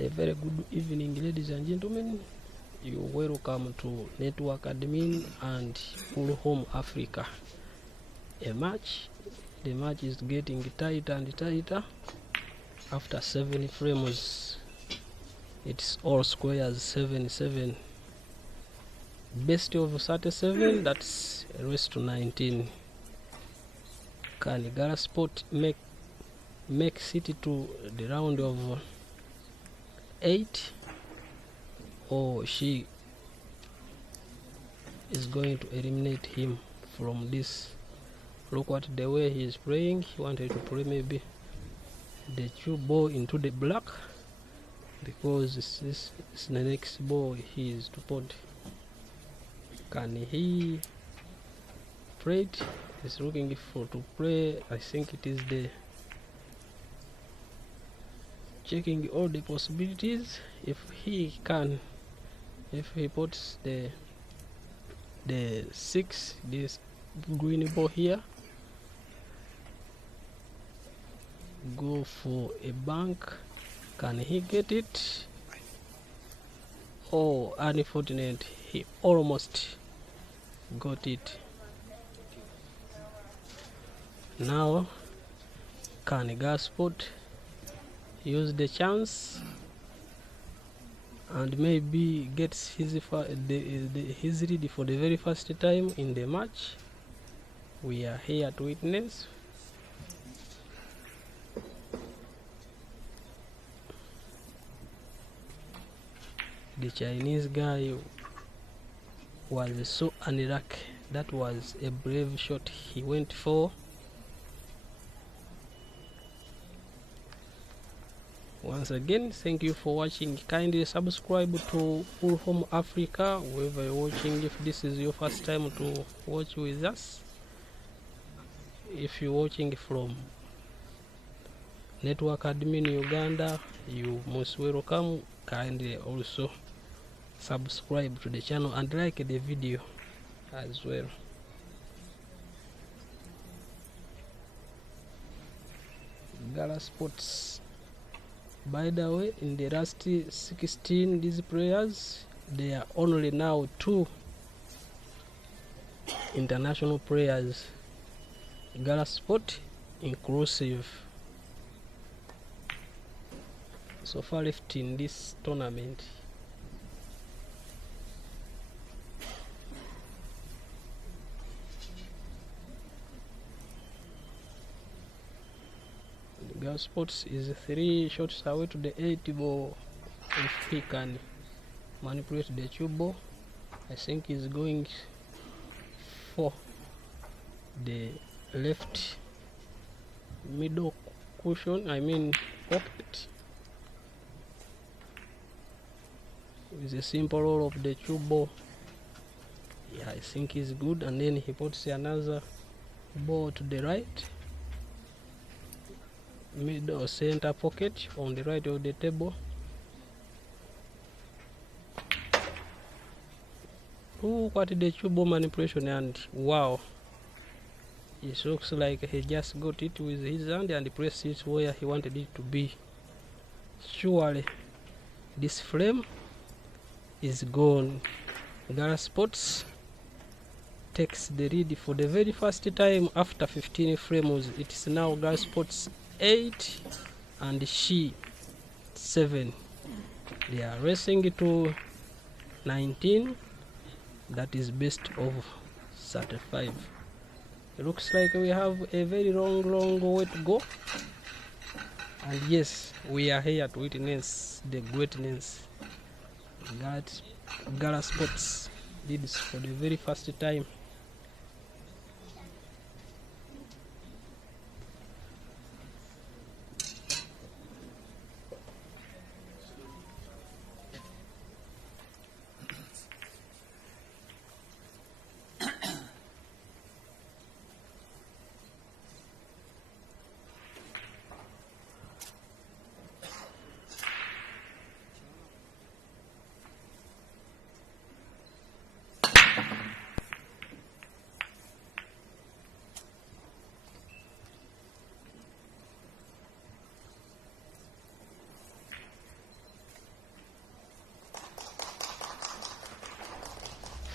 A very good evening, ladies and gentlemen. You welcome to Network Admin and Full Home Africa. The match is getting tighter and tighter. After 7 frames, it's all squares 7-7. Best of 37, that's raised to 19. Can GARETH make City to the round of 8, or she is going to eliminate him from this? Look at the way he is playing. He wanted to play maybe the 2 ball into the black, because this is the next ball he is to put. Can he play it? He's looking for to play. I think it is the checking all the possibilities. If he can, if he puts the 6, this green ball here, go for a bank. Can he get it? Oh, unfortunate, he almost got it. Now can GARETH use the chance and maybe gets his lead for the very first time in the match? We are here to witness. The Chinese guy was so unlucky. That was a brave shot he went for. Once again, thank you for watching. Kindly subscribe to Full Home Africa wherever you're watching. If this is your first time to watch with us, if you're watching from Network Admin Uganda, you most welcome. Kindly also subscribe to the channel and like the video as well. GARETH. By the way, in the last 16 these players, there are only now 2 international players, GARETH inclusive, so far left in this tournament. GARETH is 3 shots away to the 8 ball. If he can manipulate the 2 ball, I think he's going for the left middle cushion, I mean pocket, with a simple roll of the 2 ball. Yeah, I think he's good. And then he puts another ball to the right, middle center pocket on the right of the table. Look at the 2 ball manipulation, and wow, it looks like he just got it with his hand and pressed it where he wanted it to be. Surely this frame is gone. GARETH takes the lead for the very first time after 15 frames. It is now GARETH 8 and SHI 7. They are racing to 19. That is best of 35. It looks like we have a very long way to go. And yes, we are here to witness the greatness that GARETH did for the very first time.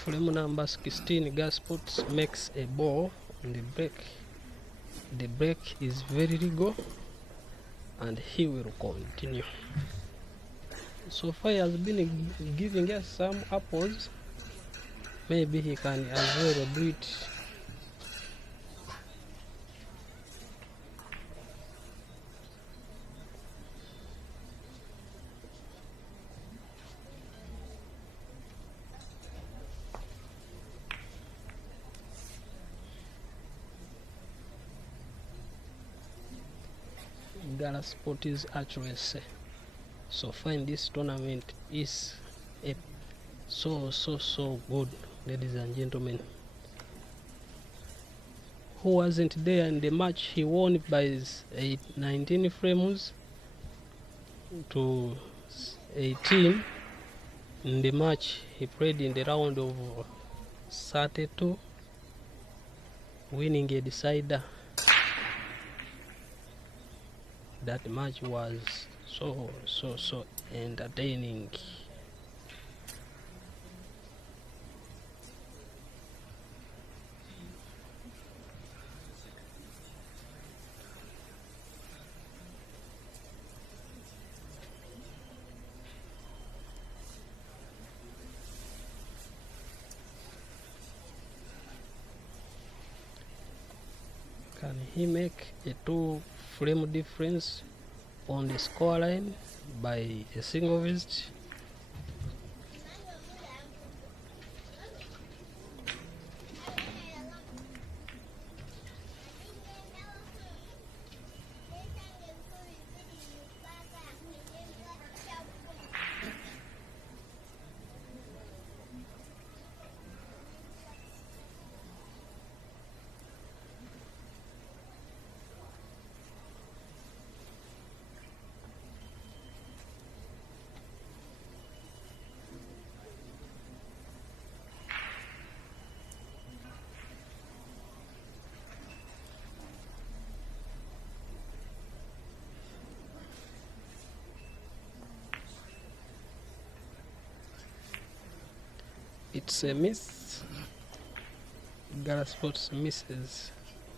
Frame number 16, Gas Sports makes a ball on the break. The break is very legal and he will continue. So far he has been giving us some apples. Maybe he can as well do it. GARETH Sport is accuracy. So far in this tournament is so good, ladies and gentlemen. Who wasn't there in the match? He won by 19 frames to 18 in the match he played in the round of 32, winning a decider. That match was so entertaining. Can he make a 2-frame difference on the scoreline by a single visit? It's a miss. GARETH Sports misses,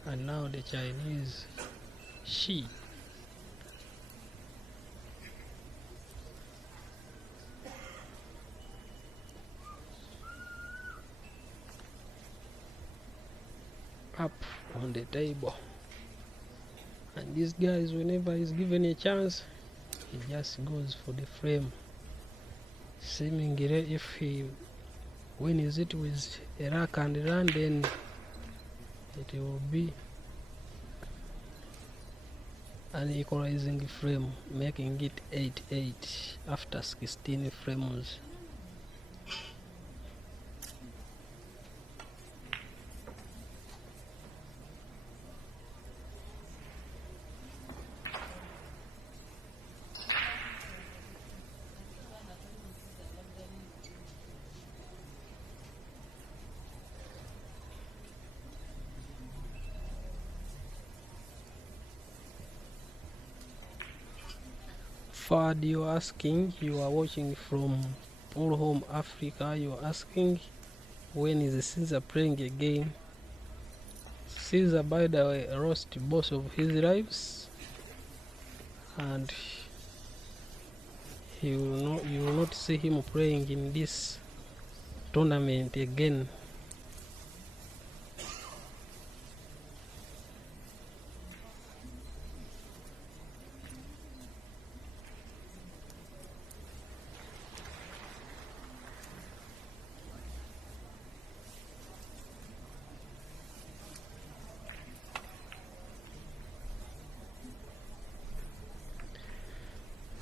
and now the Chinese SHI. Up on the table, and this guy, whenever he's given a chance, he just goes for the frame. Seemingly, if he wins it with a rack and run, then it will be an equalizing frame, making it 8-8 after 16 frames. Fad, you're asking, you are watching from all home Africa, you're asking when is Caesar playing again. Caesar, by the way, lost both of his lives, and you will not see him playing in this tournament again.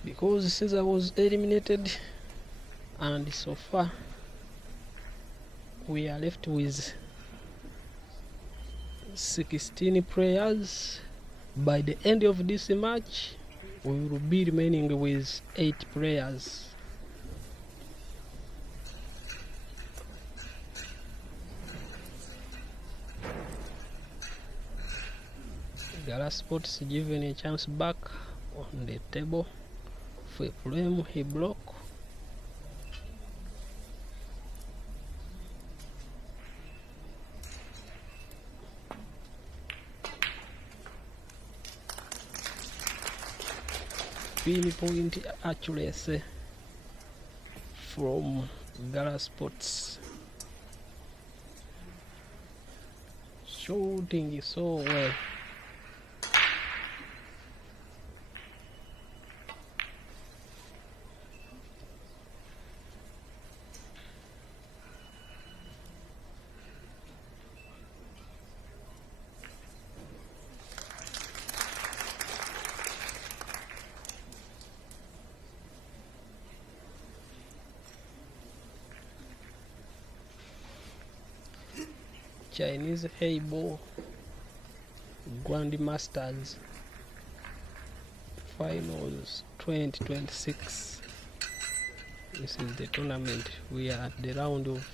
Because Caesar was eliminated, and so far we are left with 16 players. By the end of this match, we will be remaining with 8 players. GARETH Sports given a chance back on the table. For a frame, he block. pinpoint accuracy from GARETH POTTS. Shooting so well. Chinese Heyball Grandmasters Finals 2026. This is the tournament. We are at the round of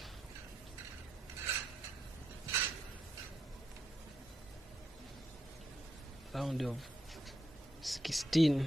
16.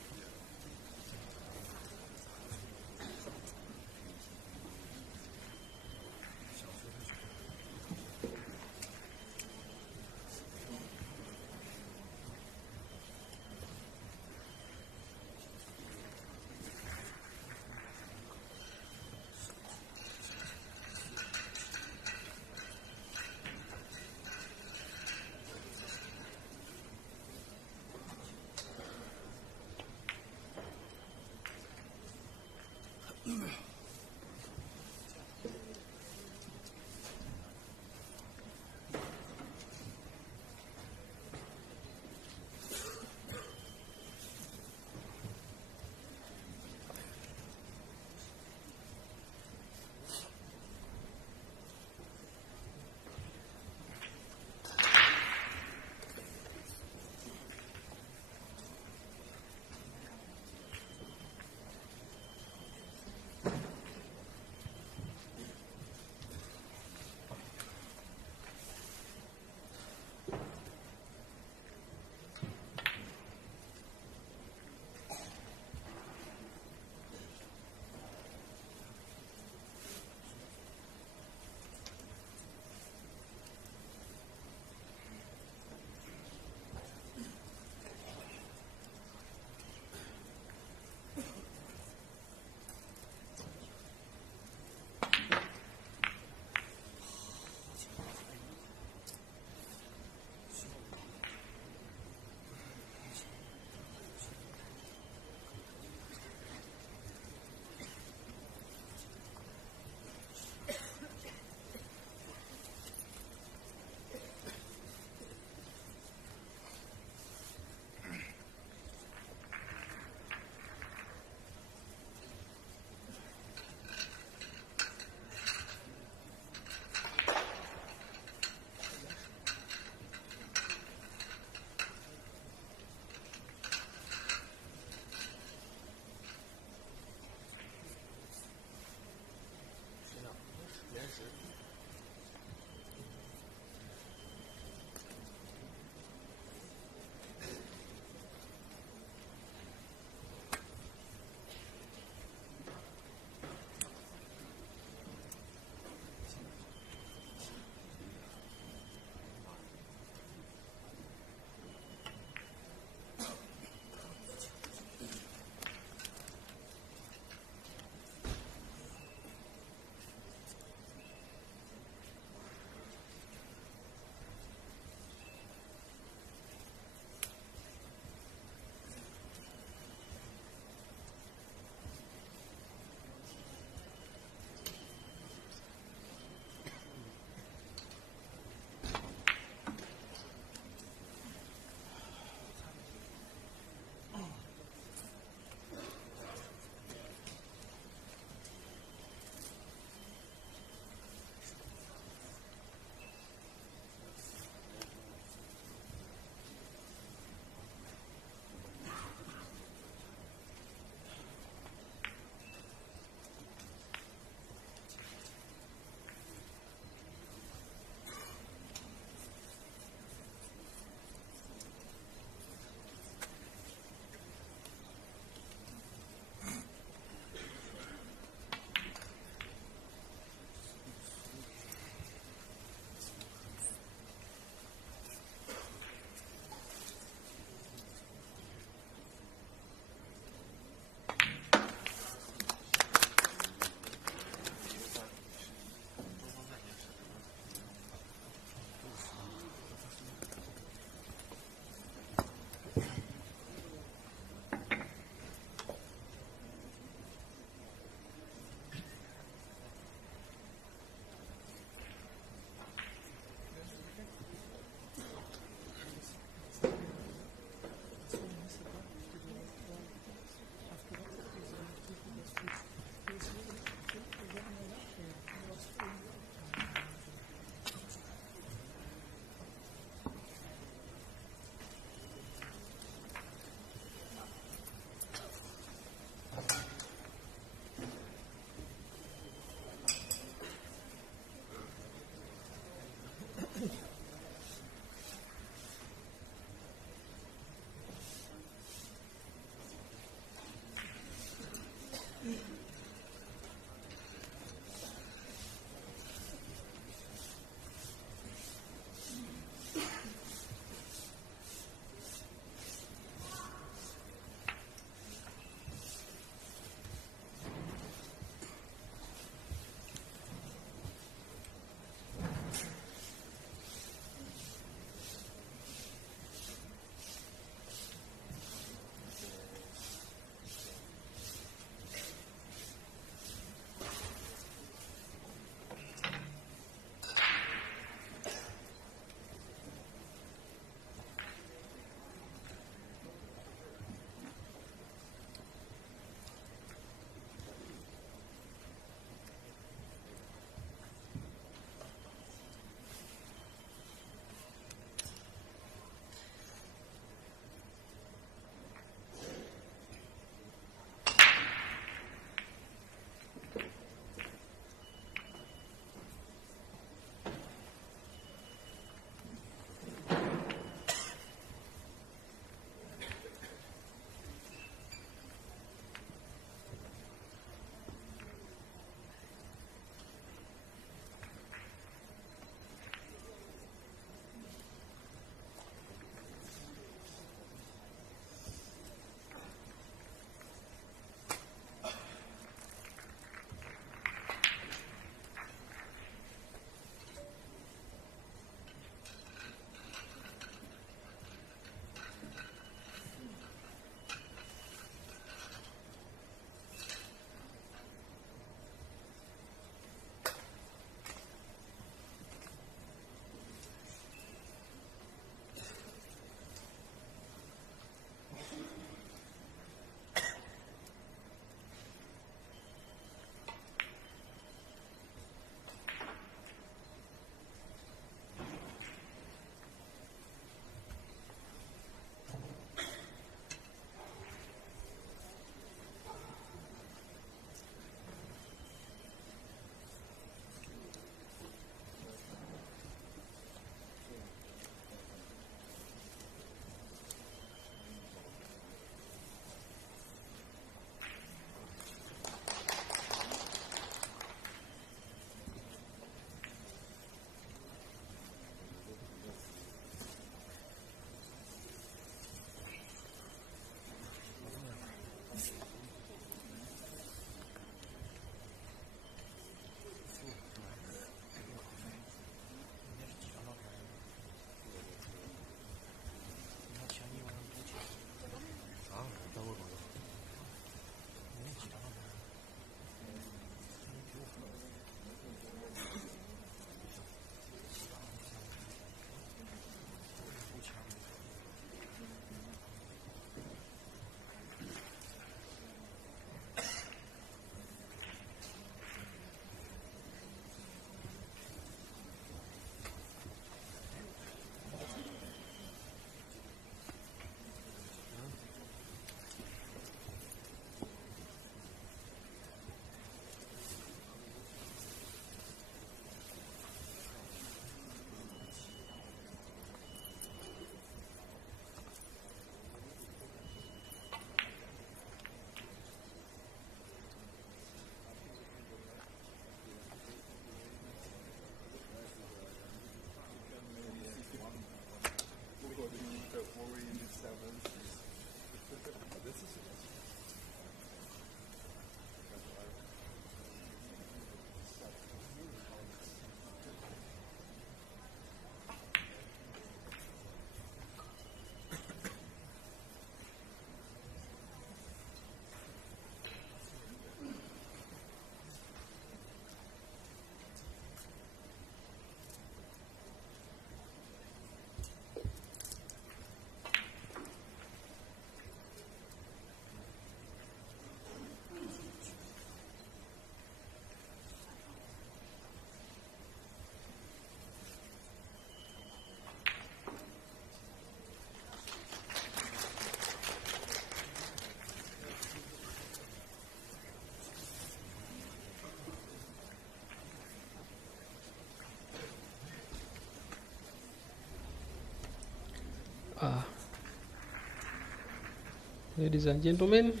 Ladies and gentlemen,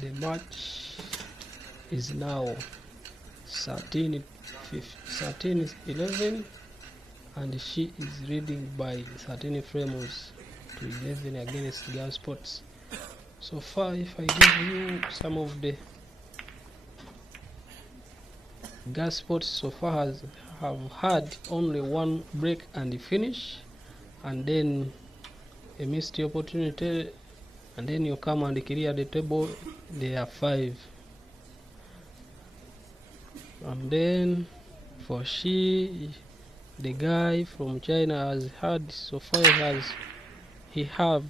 the match is now 13-11, and she is leading by 13 frames to 11 against GARETH. So far, if I give you some of the GARETH so far have had only one break and finish, and then a missed opportunity, and then you come and clear the table. There are 5. And then for the guy from China has had so far he have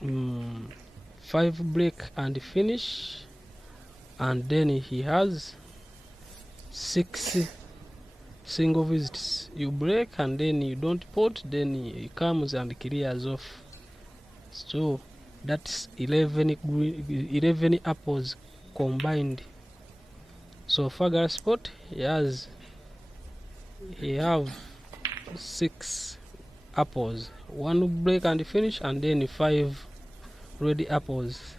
5 break and finish, and then he has 6 single visits. You break and then you don't pot, then he comes and clears off. So that's 11 apples combined. So for GARETH, he have 6 apples, 1 break and finish, and then 5 ready apples.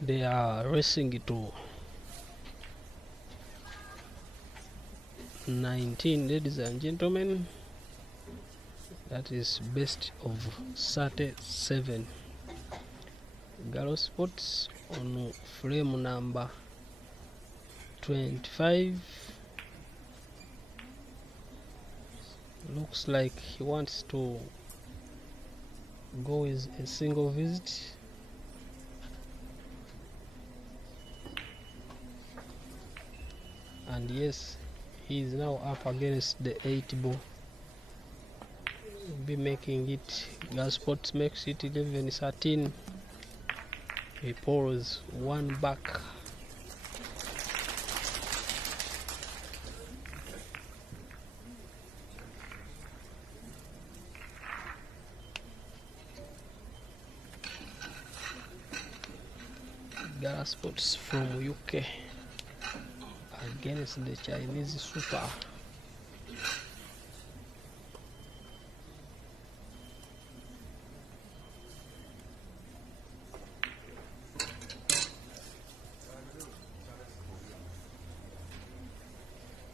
They are racing to 19, ladies and gentlemen. That is best of 37. GARETH on frame number 25. Looks like he wants to go with a single visit. And yes, he is now up against the 8 ball. Will be making it. GARETH makes it 11-13. He pulls 1 back. GARETH from UK against the Chinese super.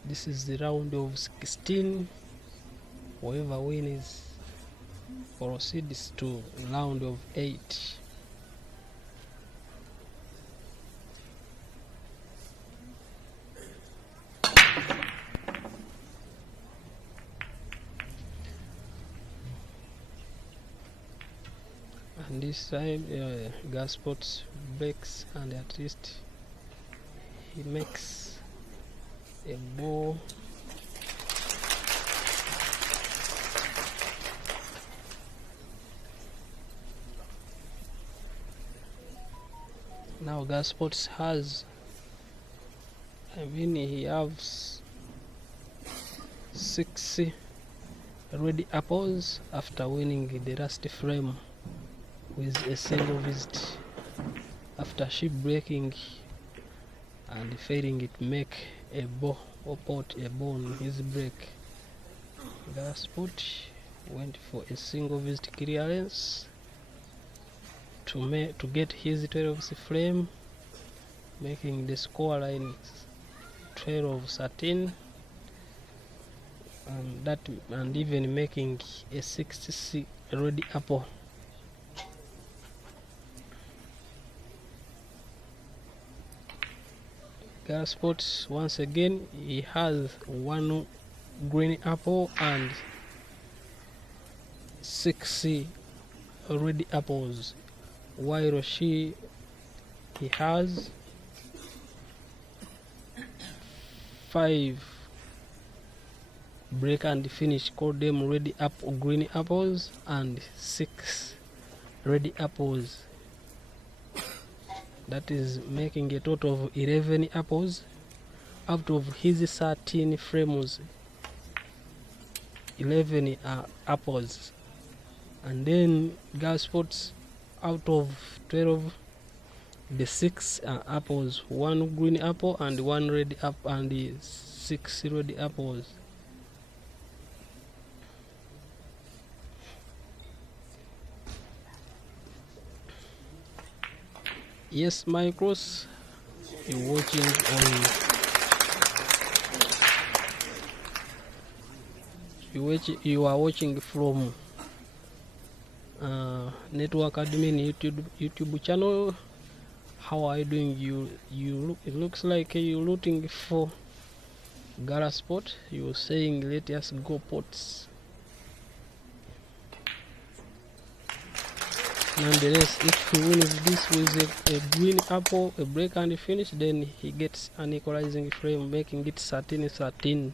This is the round of 16. Whoever wins proceeds to round of 8. And this time GARETH breaks, and at least he makes a ball. Now GARETH has, he has 6 ready apples after winning the last frame with a single visit. After she breaking and failing it make a ball or pot a ball on his break, GARETH went for a single visit clearance to get his 12th frame, making the score line 12-13, and even making a 6 ready apple. GARETH once again, he has 1 green apple and 6 red apples, while he has 5 break and finish, call them green apples, and 6 red apples. That is making a total of 11 apples out of his 13 frames. 11 are apples, and then GARETH out of 12, the 6 are apples, 1 green apple and 1 red apple, and the 6 red apples. Yes, my cross, you are watching from Network Admin YouTube channel. How are you doing? It looks like you're looking for GARETH. You're saying let us go POTTS. Nonetheless, if he wins this with a green apple, a break and finish, then he gets an equalizing frame, making it 13-13.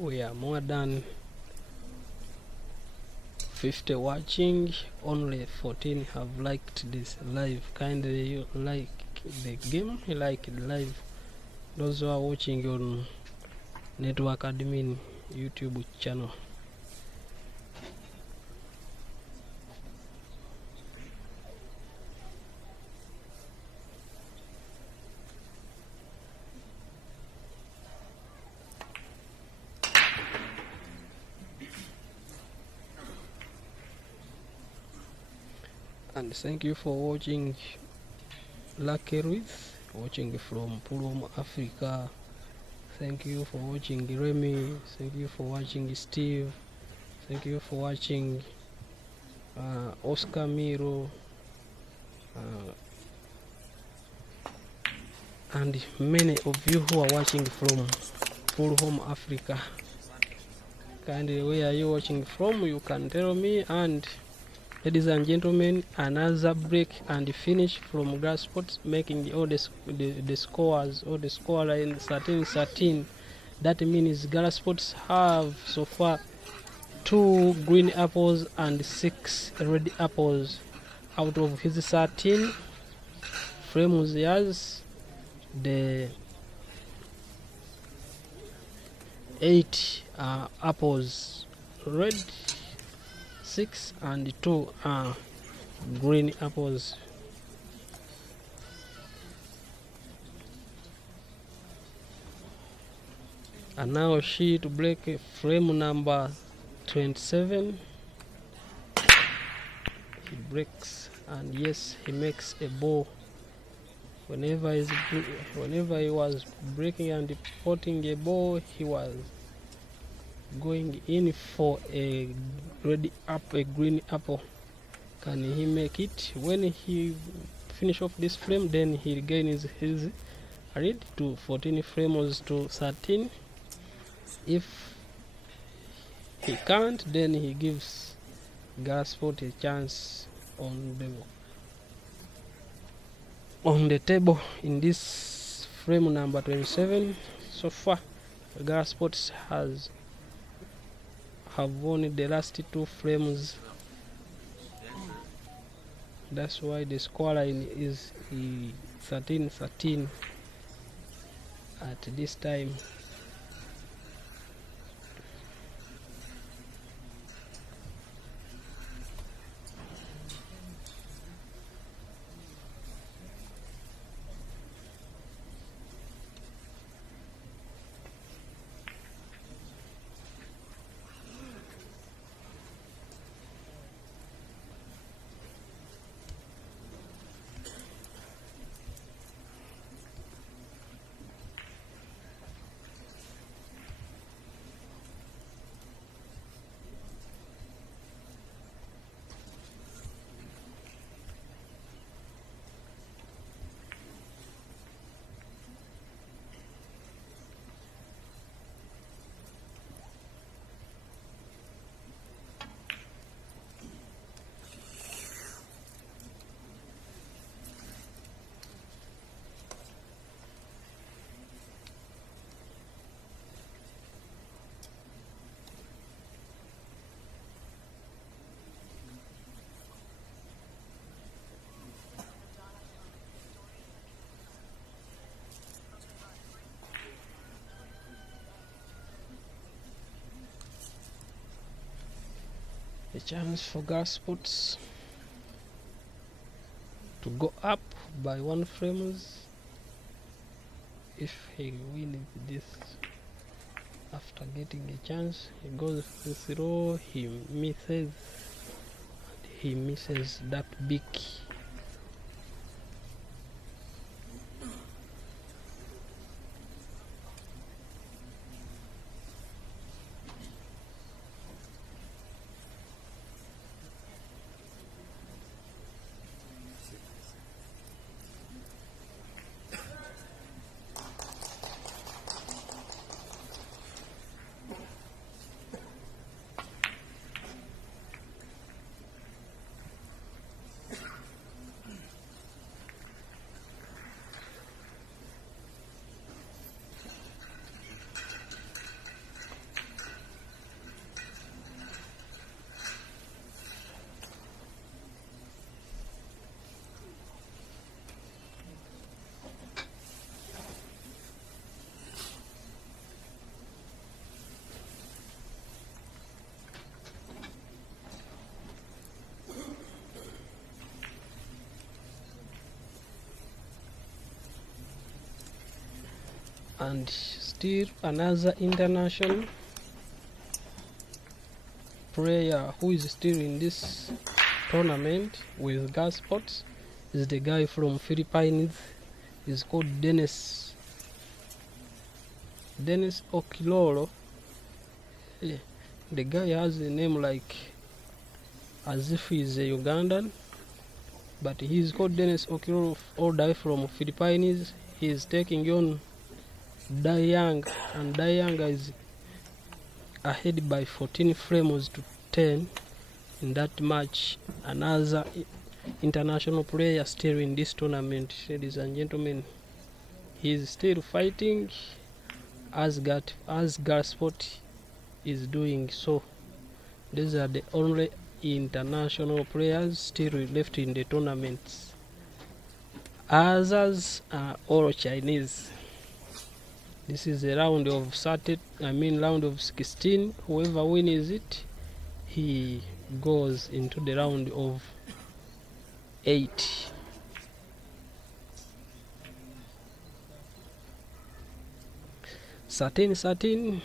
We are more than 50 watching, only 14 have liked this live. Kindly you like the game, you like the live. Those who are watching on Network Admin YouTube channel. And thank you for watching GARETH, watching from Purom, Africa. Thank you for watching Remy. Thank you for watching Steve. Thank you for watching Oscar Miro, and many of you who are watching from Purom, Africa. Kindly, where are you watching from? You can tell me. And ladies and gentlemen, another break and finish from GARETH, making all the scores, all the score line 13-13. That means GARETH have so far 2 green apples and 6 red apples out of his 13 frames. Yes, the 8 apples red, 6 and 2 are green apples. And now she to break frame number 27. He breaks, and yes, he makes a bow. Whenever he was breaking and potting a bow, he was going in for a green apple. Can he make it? When he finish off this frame, then he gains his read to 14 frames to 13. If he can't, then he gives GARETH a chance on the table in this frame number 27. So far, GARETH have won the last 2 frames. That's why the scoreline is 13-13 at this time. A chance for GARETH to go up by 1 frames if he wins this. After getting a chance, he goes through, he misses that big. And still another international player who is still in this tournament with GARETH is the guy from Philippines. He's called Dennis Okiloro. Yeah. The guy has a name like as if he's a Ugandan, but he's called Dennis Okiloro, all die from Philippines. He's taking on Young, and Young is ahead by 14 frames to 10 in that match. Another international player still in this tournament, ladies and gentlemen. He's still fighting as GARETH is doing so. These are the only international players still left in the tournaments. Others are all Chinese. This is a round of 16. Whoever wins it, he goes into the round of 8. Certain,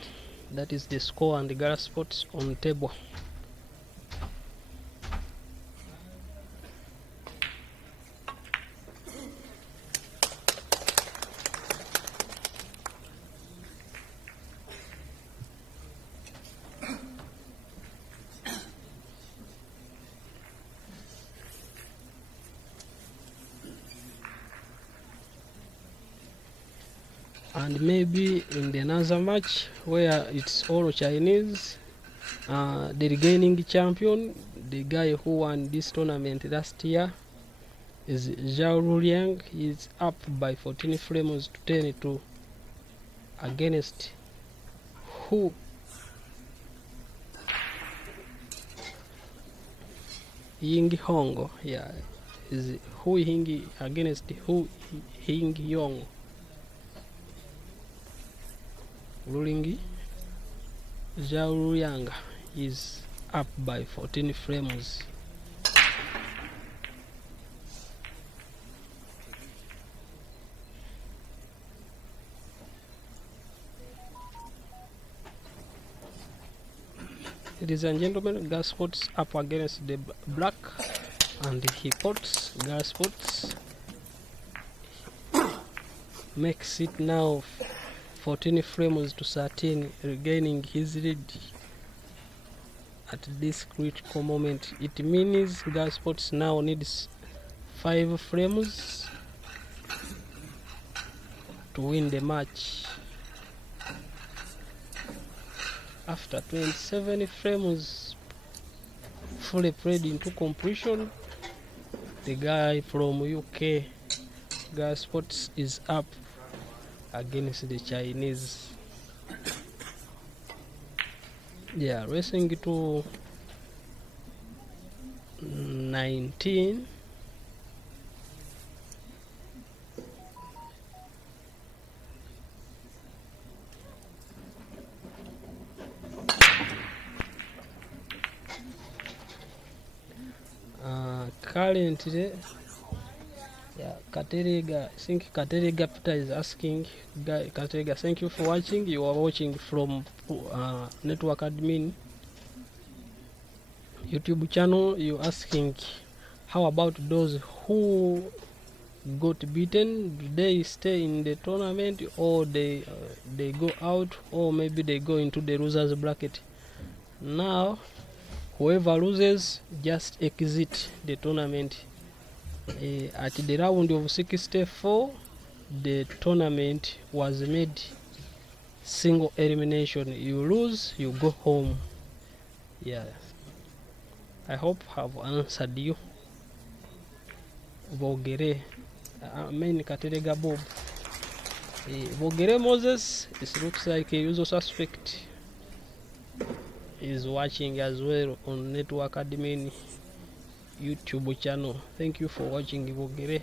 that is the score and the GARETH on table. And maybe in the another match where it's all Chinese, the regaining champion, the guy who won this tournament last year, is Zhao Ruliang. Is up by 14 frames to 10 to against Hu Ying Hong. Yeah, is Hu Ying against Hu Ying Yong. Ruling Zhao Ruliang is up by 14 frames. Ladies and gentlemen, GARETH up against the black, and he POTTS. GARETH makes it now 14 frames to 13, regaining his lead at this critical moment. It means GARETH now needs 5 frames to win the match. After 27 frames fully played into completion, the guy from UK, GARETH, is up against the Chinese. They are racing to 19. currently, yeah, Katerega, I think Katerega Peter is asking, Katerega, thank you for watching. You are watching from Network Admin YouTube channel. You asking, how about those who got beaten? Do they stay in the tournament, or they go out, or maybe they go into the losers bracket? Now, whoever loses just exit the tournament. At the round of 64, the tournament was made single elimination. You lose, you go home. Yeah, I hope I've answered you. Bogere, Katerega Bob. Bogere Moses, it looks like a usual suspect is watching as well on Network Admin YouTube channel. Thank you for watching, Bogere.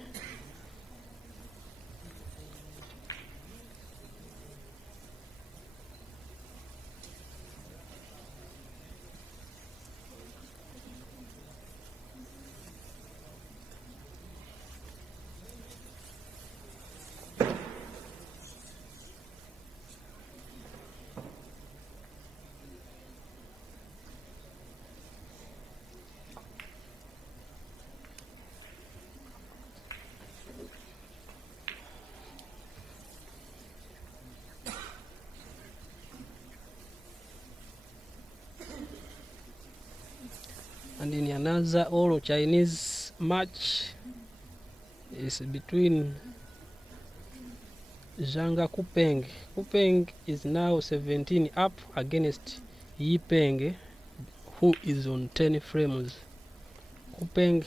And in another All Chinese match is between Zhanga Kupeng. Kupeng is now 17 up against Yipeng, who is on 10 frames. Kupeng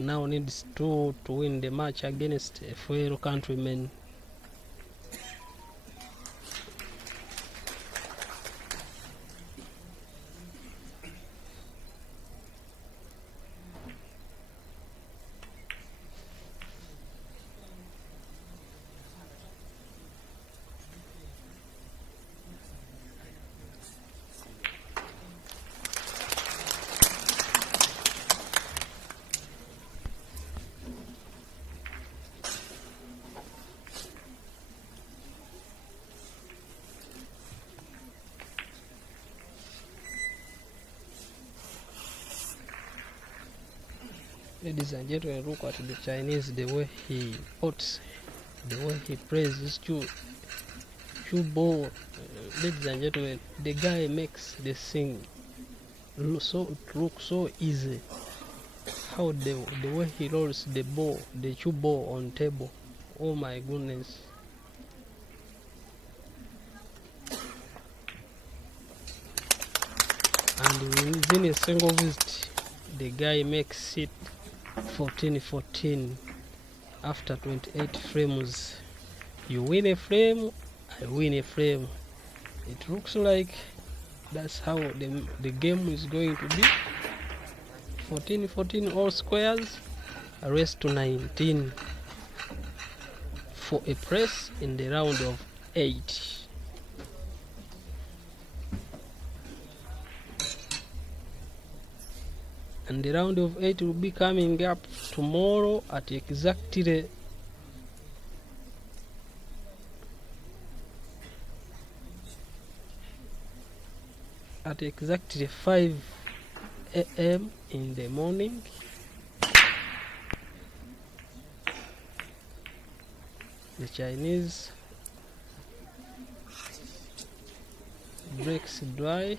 now needs to win the match against a fellow countryman. Ladies and gentlemen, look at the Chinese, the way he POTTS, the way he plays this two ball. Ladies and gentlemen, the guy makes the thing look so easy. How the way he rolls the ball, the two ball on table. Oh my goodness. And within a single visit, the guy makes it 14-14 after 28 frames. You win a frame, I win a frame. It looks like that's how the game is going to be. 14-14 all squares, a race to 19 for a press in the round of 8. And the round of 8 will be coming up tomorrow at exactly 5 a.m. in the morning. The Chinese breaks dry.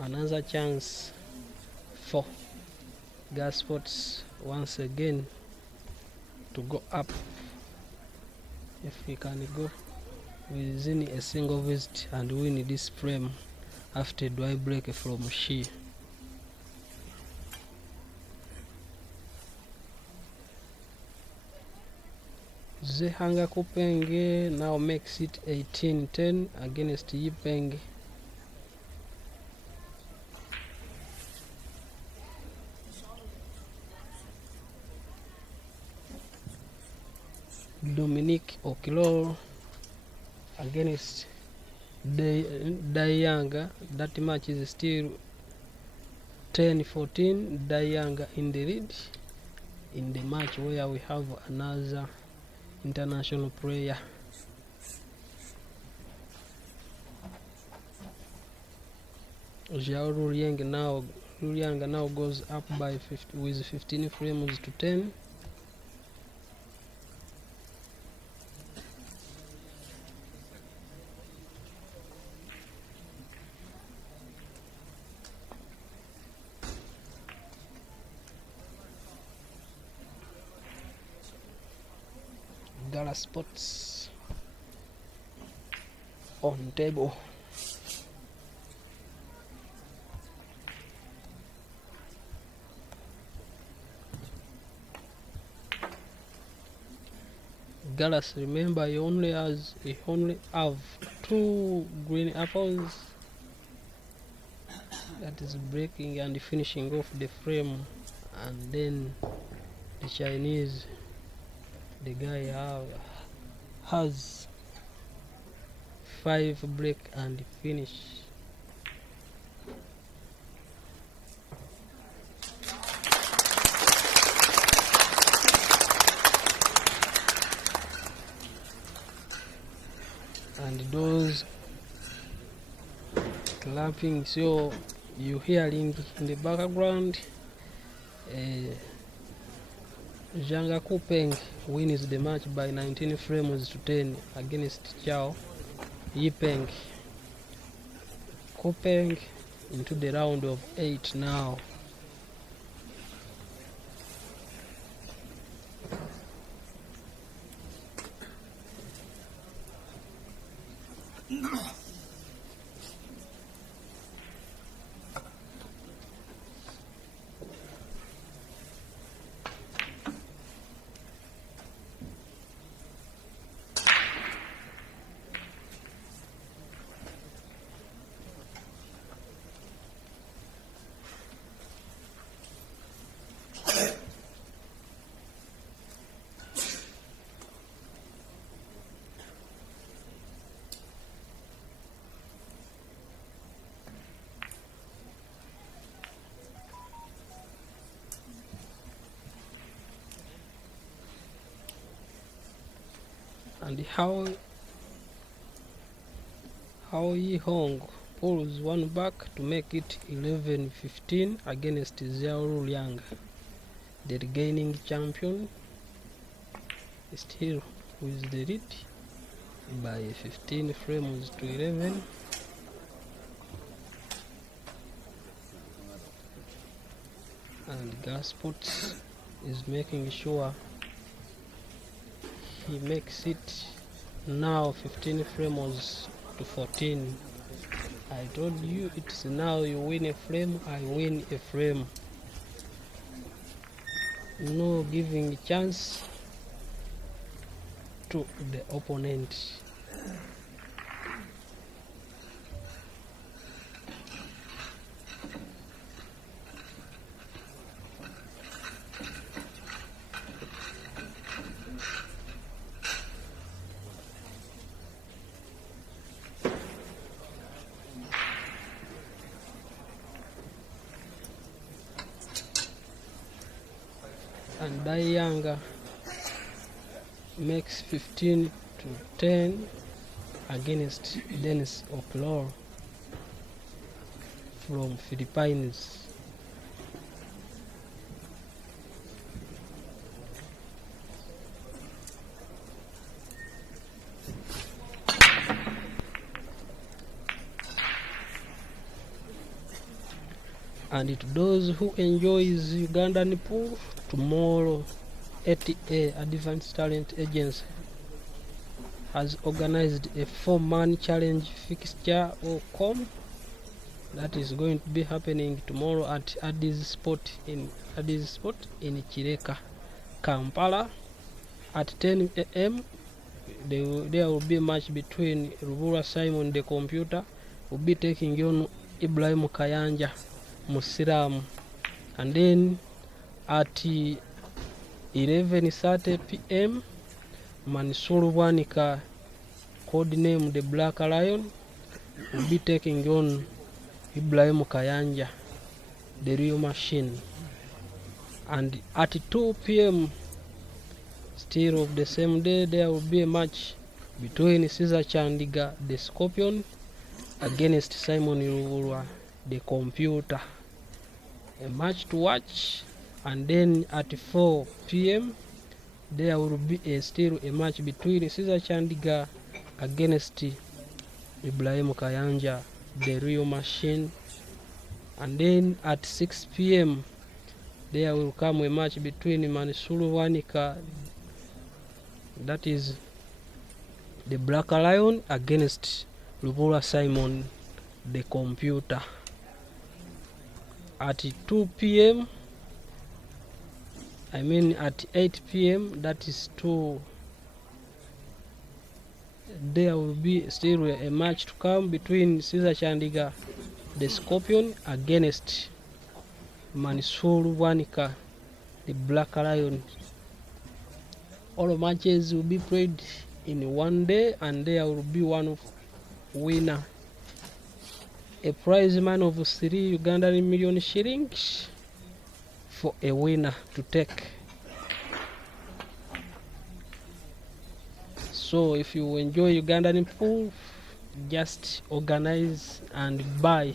Another chance for GARETH once again to go up. If we can go within a single visit and win this frame after dry break from SHI. Zhanga Kupeng now makes it 18-10 against Yipeng. Dominic Okilor against Dayanga. That match is still 10-14, Dayanga in the lead in the match where we have another international player. Rulianga now goes up by 50 with 15 frames to 10. GARETH spots on table. GARETH, remember, he only have 2 green apples. That is breaking and finishing off the frame, and then the Chinese, the guy has 5 break and finish. And those clapping, so you hearing in the background, Zhang Kupeng wins the match by 19 frames to 10 against Chao Yipeng. Kupeng into the round of 8 now. And Hao Yihong pulls one back to make it 11-15 against Zhao Rulianga. The regaining champion still with the lead by 15 frames to 11. And GARETH is making sure he makes it now 15 frames to 14. I told you, it's now you win a frame, I win a frame. No giving chance to the opponent. And Dayanga makes 15 to 10 against Dennis Oklor from Philippines. And to those who enjoys Ugandan pool, tomorrow ATA, Advanced Talent Agency, has organized a 4-man challenge fixture or com that is going to be happening tomorrow at Addis Sport in Kireka, Kampala at 10 a.m. There will be a match between Rubura Simon the computer will be taking on Ibrahim Kayanja Musiram, and then at 11:30 p.m. Mansuru Wanika, codename the Black Lion, will be taking on Ibrahim Kayanja. the real machine. And at 2 p.m. still of the same day, there will be a match between Caesar Chandiga, the Scorpion, against Simon Ruvura, the Computer. A match to watch. And then at 4 p.m. there will be still a match between Caesar Chandiga against Ibrahim Kayanja, the real machine. And then at 6 p.m. there will come a match between Manisuru Wanika, that is the Black Lion, against Ruvura Simon, the Computer. At 2 p.m. at 8 p.m. that is 2, there will be still a match to come between Caesar Chandiga, the Scorpion, against Manisuru Wanika, the Black Lion. All matches will be played in one day, and there will be one winner. A prize money of 3 Ugandan million shillings for a winner to take. So if you enjoy Ugandan pool, just organize and buy,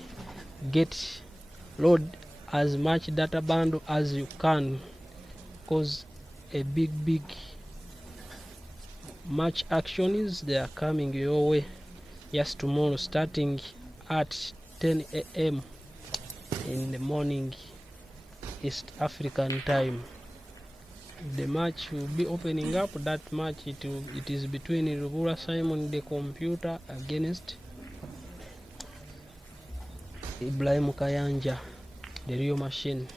load as much data bundle as you can, because a big match action is they are coming your way. Yes, tomorrow starting at 10 a.m. in the morning East African time. The match will be opening up. That match it is between Ruvura Simon, the Computer, against Ibrahim Kayanja, the real machine.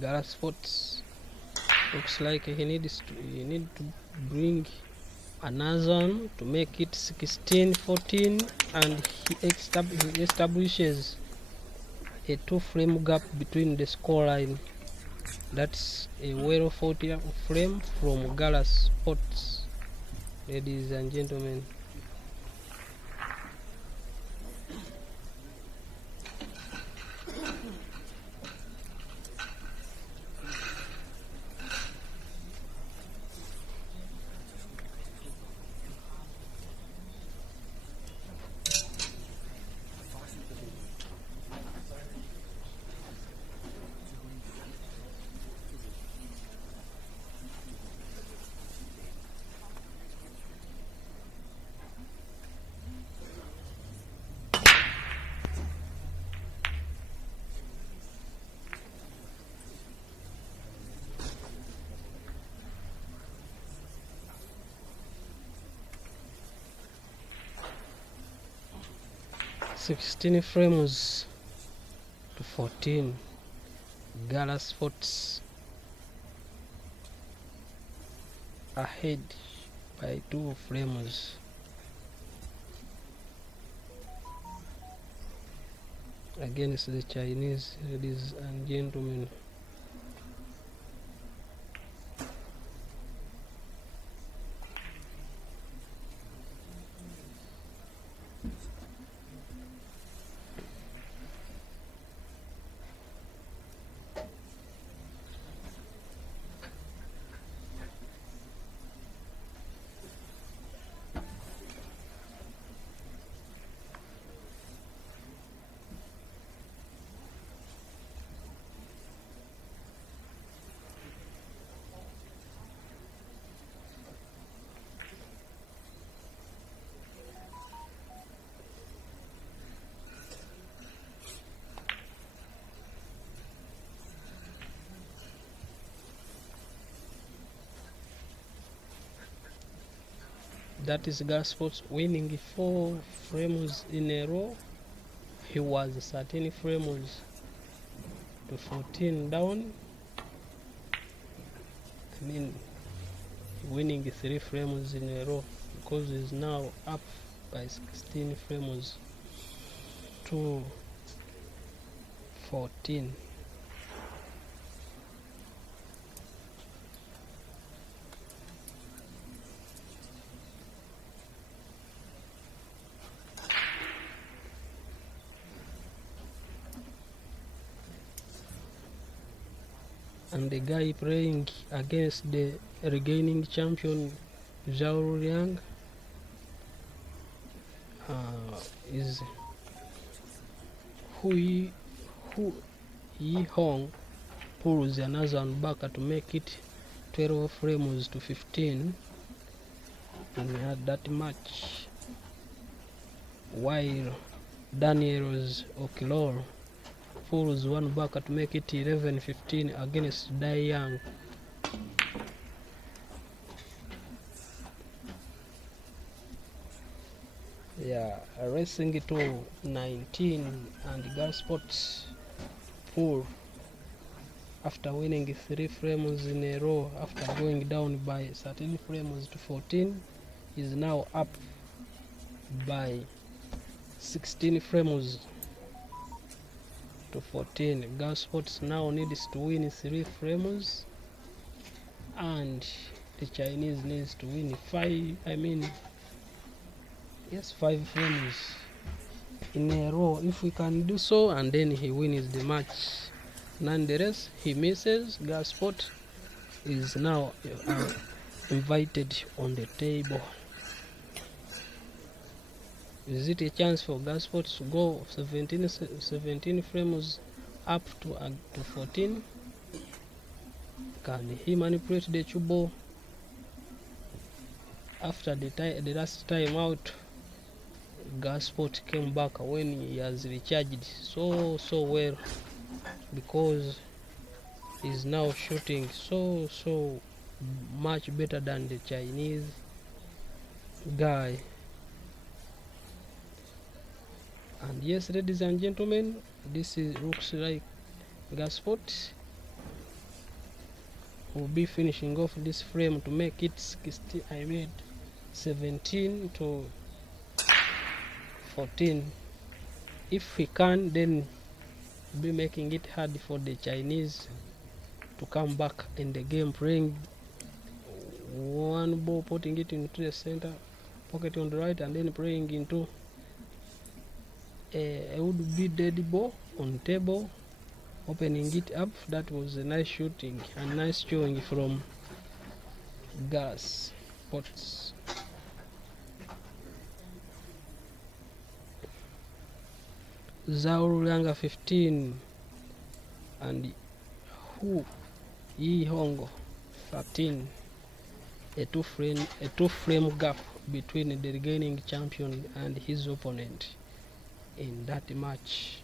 GARETH POTTS looks like he need to bring another one to make it 16-14, and he establishes a 2-frame gap between the scoreline. That's a well fought frame from GARETH POTTS, ladies and gentlemen. $16 frames to 14. GARETH POTTS ahead by 2 frames. Against the Chinese, ladies and gentlemen. That is Gosports winning 4 frames in a row. He was 13 frames to 14 down. I mean, winning 3 frames in a row, because he's now up by 16 frames to 14. And the guy playing against the regaining champion Zhao Liang is Hu Yi Hong, pulls another one back to make it 12 frames to 15 in that match, while Daniel's Okilor pulls one back to make it 11-15 against Dai Yang. Yeah, racing to 19, and Gosports pull after winning 3 frames in a row after going down by 13 frames to 14 is now up by 16 frames to 14. Gosports now needs to win 3 frames, and the Chinese needs to win 5 frames in a row. If we can do so, and then he wins the match. Nonetheless, he misses. Gosports is now invited on the table. Is it a chance for Gosports to go 17 frames up to 14? Can he manipulate the Chubo after the last time out? Gosports came back when he has recharged so well, because he's now shooting so much better than the Chinese guy. And yes, ladies and gentlemen, this looks like Gosports will be finishing off this frame to make it 17 to 14. If he can, then be making it hard for the Chinese to come back in the game, playing one ball, putting it into the center pocket on the right, and then playing into a would be dead ball on table, opening it up. That was a nice shooting and nice showing from Gosports. Zhao Liang 15 and Hu Yi Hong 13. A two frame gap between the regaining champion and his opponent in that match.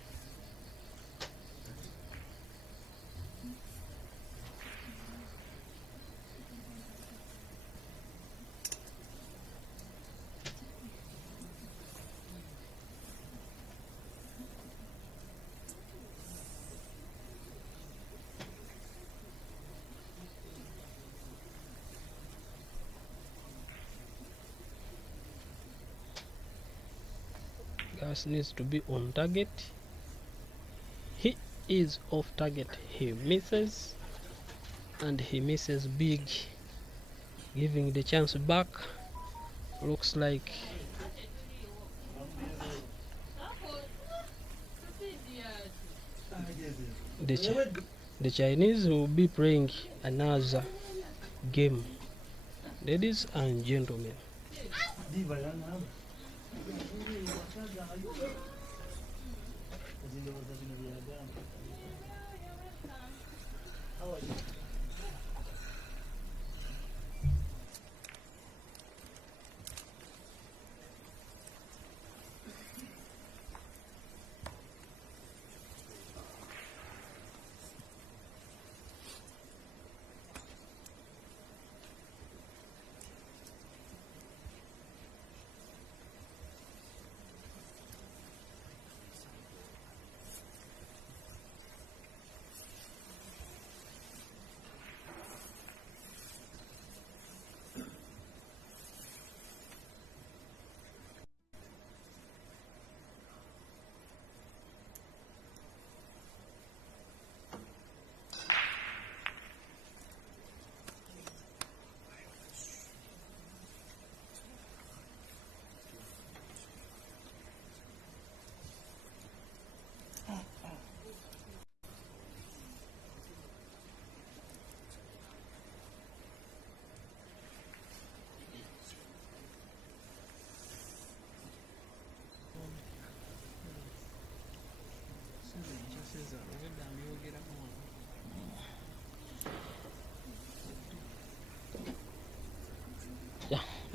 Gas needs to be on target. He is off target. He misses, and he misses big, giving the chance back. Looks like the Chinese will be playing another game. Ladies and gentlemen,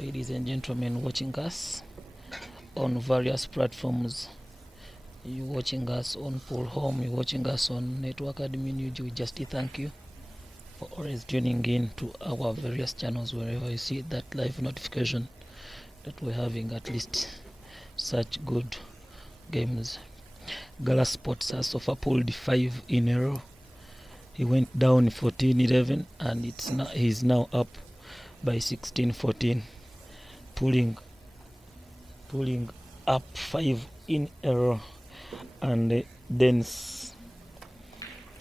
ladies and gentlemen watching us on various platforms. You watching us on Pull Home, you watching us on Network Admin UG. We just thank you for always tuning in to our various channels. Wherever you see that live notification that we're having at least such good games. Gala Sports has so far pulled 5 in a row. He went down 14-11 and he's now up by 16-14, pulling up 5 in a row. And then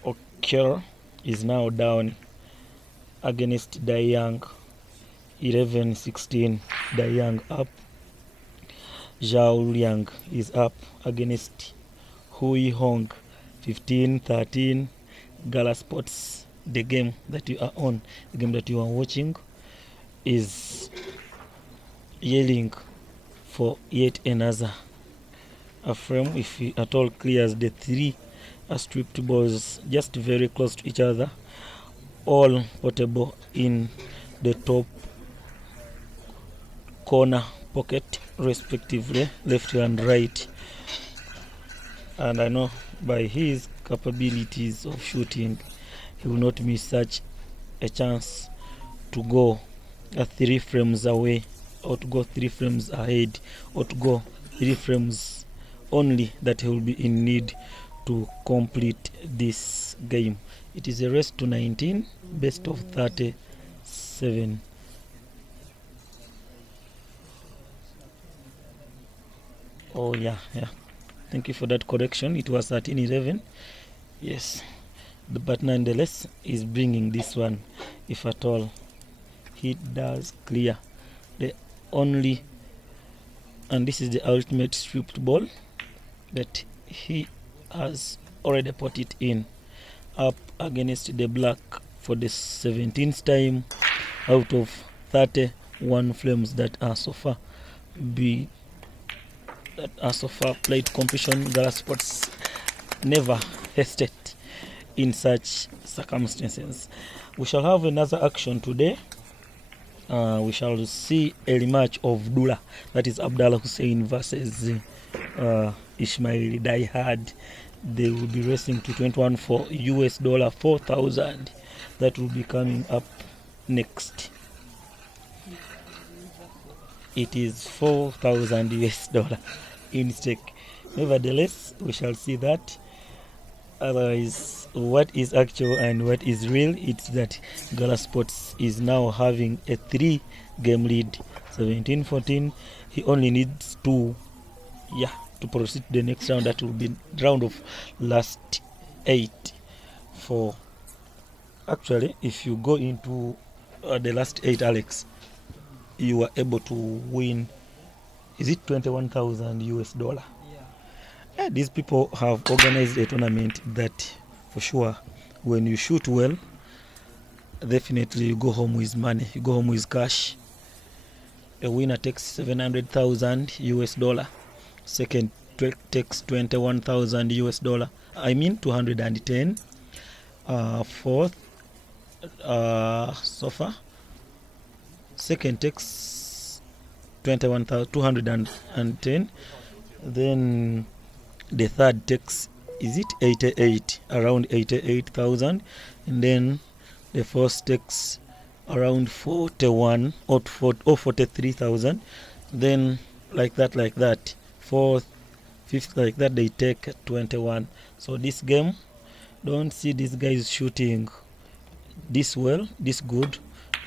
Oker is now down against Dayang 11-16. Dayang up. Zhao Liang is up against Hui Hong 15-13. Gala Sports, the game that you are on, the game that you are watching, is yelling for yet another a frame. If he at all clears the 3 stripped balls just very close to each other, all portable in the top corner pocket respectively, left and right. And I know by his capabilities of shooting, he will not miss such a chance to go 3 frames away, or to go 3 frames ahead, or to go 3 frames only, that he will be in need to complete this game. It is a race to 19, best of 37. Oh yeah. Thank you for that correction. It was 13-11. Yes, but nonetheless is bringing this one, if at all he does clear the only, and this is the ultimate stripped ball that he has already put it in, up against the black for the 17th time out of 31 flames that are so far played competition. Gala Sports never hesitate in such circumstances. We shall have another action today. We shall see a rematch of Dula, that is Abdallah Hussein versus Ismail Diehard. They will be racing to 21 for $4,000. That will be coming up next. It is $4,000 in stake. Nevertheless, we shall see that. Otherwise, what is actual and what is real, it's that Gala Sports is now having a 3-game lead, 17-14. He only needs 2 to proceed to the next round. That will be round of last 8. For actually, if you go into the last 8, Alex, you are able to win, is it $21,000? Yeah, these people have organized a tournament that for sure, when you shoot well, definitely you go home with money, you go home with cash. A winner takes $700,000. Second takes $21,000. I mean 210. Fourth, so far, second takes 21,210. Then the third takes, is it 88, around 88,000, and then the fourth takes around 41 or 43,000. Then like that, fourth, fifth, like that, they take 21. So this game, don't see these guys shooting this well, this good.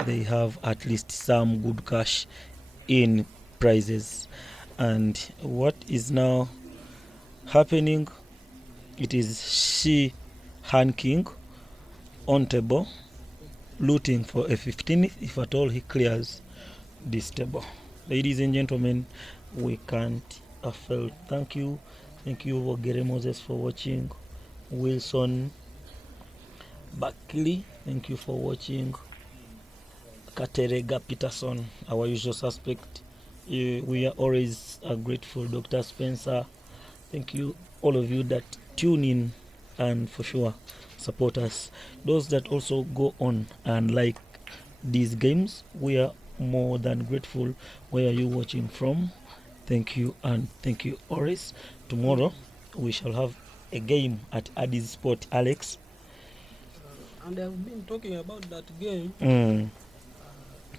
They have at least some good cash in prizes. And what is now happening, it is SHI HANQING on table, looting for a 15th if at all he clears this table. Ladies and gentlemen, we can't fail. Thank you Ogere Moses for watching. Wilson Bakili, thank you for watching. Katerega Peterson, our usual suspect. We are always grateful. Dr. Spencer, thank you, all of you that tune in and for sure support us. Those that also go on and like these games, we are more than grateful. Where are you watching from? Thank you, and thank you, Oris. Tomorrow we shall have a game at Addis Sport, Alex. And I've been talking about that game,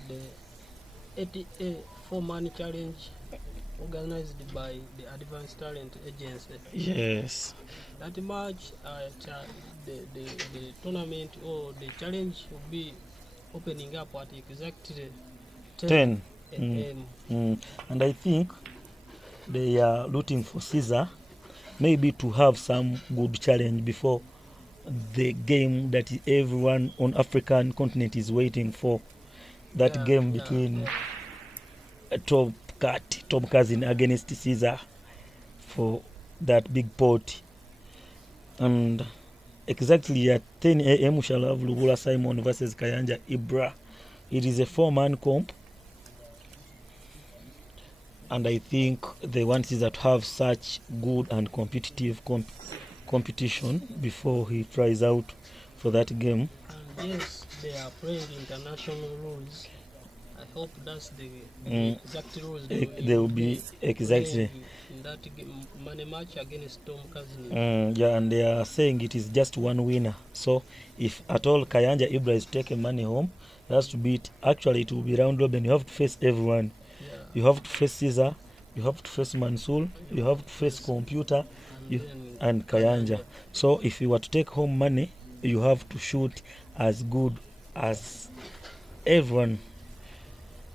the 80A 4-man challenge organized by the Advanced Talent Agency. Yes. That match, the tournament or the challenge will be opening up at exactly 10 a.m. And I think they are looking for Caesar, maybe to have some good challenge before the game that everyone on African continent is waiting for. That game between Tom Cousin against Caesar for that big pot. And exactly at 10 a.m. we shall have Lugula Simon versus Kayanja Ibra. It is a 4-man comp, and I think they want Caesar to have such good and competitive competition before he tries out for that game. And yes, they are playing international rules. I hope that's the exact rules they will be exactly in that money match against Tom Cousin. Yeah, and they are saying it is just one winner. So if at all Kayanja Ibra is taking money home, it has to beat. Actually, it will be round robin. You have to face everyone. You have to face Caesar. You have to face Mansoul. You have to face Computer, and Kayanja. So if you were to take home money, you have to shoot as good as everyone.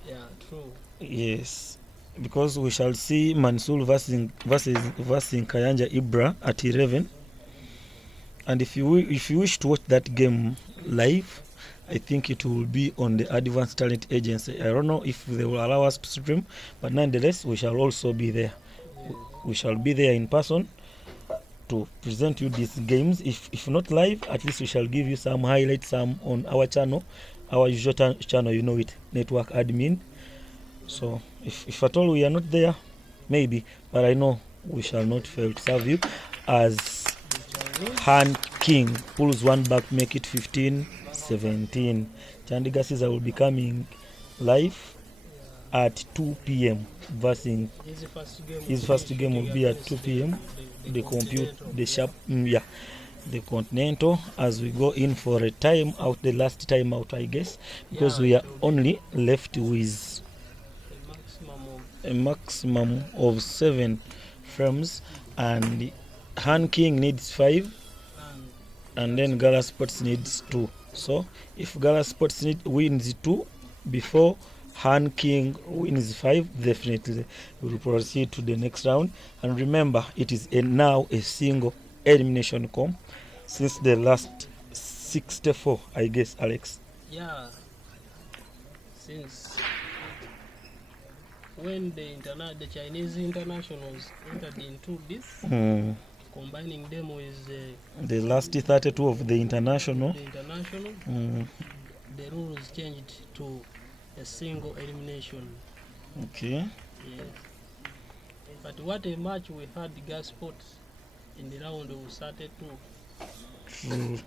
Yeah, true. Yes, because we shall see Mansoul versus Kayanja Ibra at 11. And if you wish to watch that game live, I think it will be on the Advanced Talent Agency. I don't know if they will allow us to stream, but nonetheless, we shall also be there. We shall be there in person to present you these games. If not live, at least we shall give you some highlights, some on our channel, our usual channel, you know it, Network Admin. So if at all we are not there, maybe, but I know we shall not fail to serve you as HANQING pulls one back, make it 15-17. Chandiga Caesar will be coming live at 2 p.m. Versing his first game will be at 2 p.m. The Continental, as we go in for a time out, the last time out, I guess, because we are only left with a maximum of 7 frames, and HANQING needs 5, and then Gala Sports needs 2. So if Gala Sports wins 2 before HANQING wins 5, definitely we will proceed to the next round. And remember, it is now a single elimination comp since the last 64, I guess, Alex. Yeah, since when the Chinese internationals entered into this, combining them with the last 32 of the international, the rules changed to a single elimination. Okay. Yes. But what a match we had, Gas Sports, in the round of 32. True.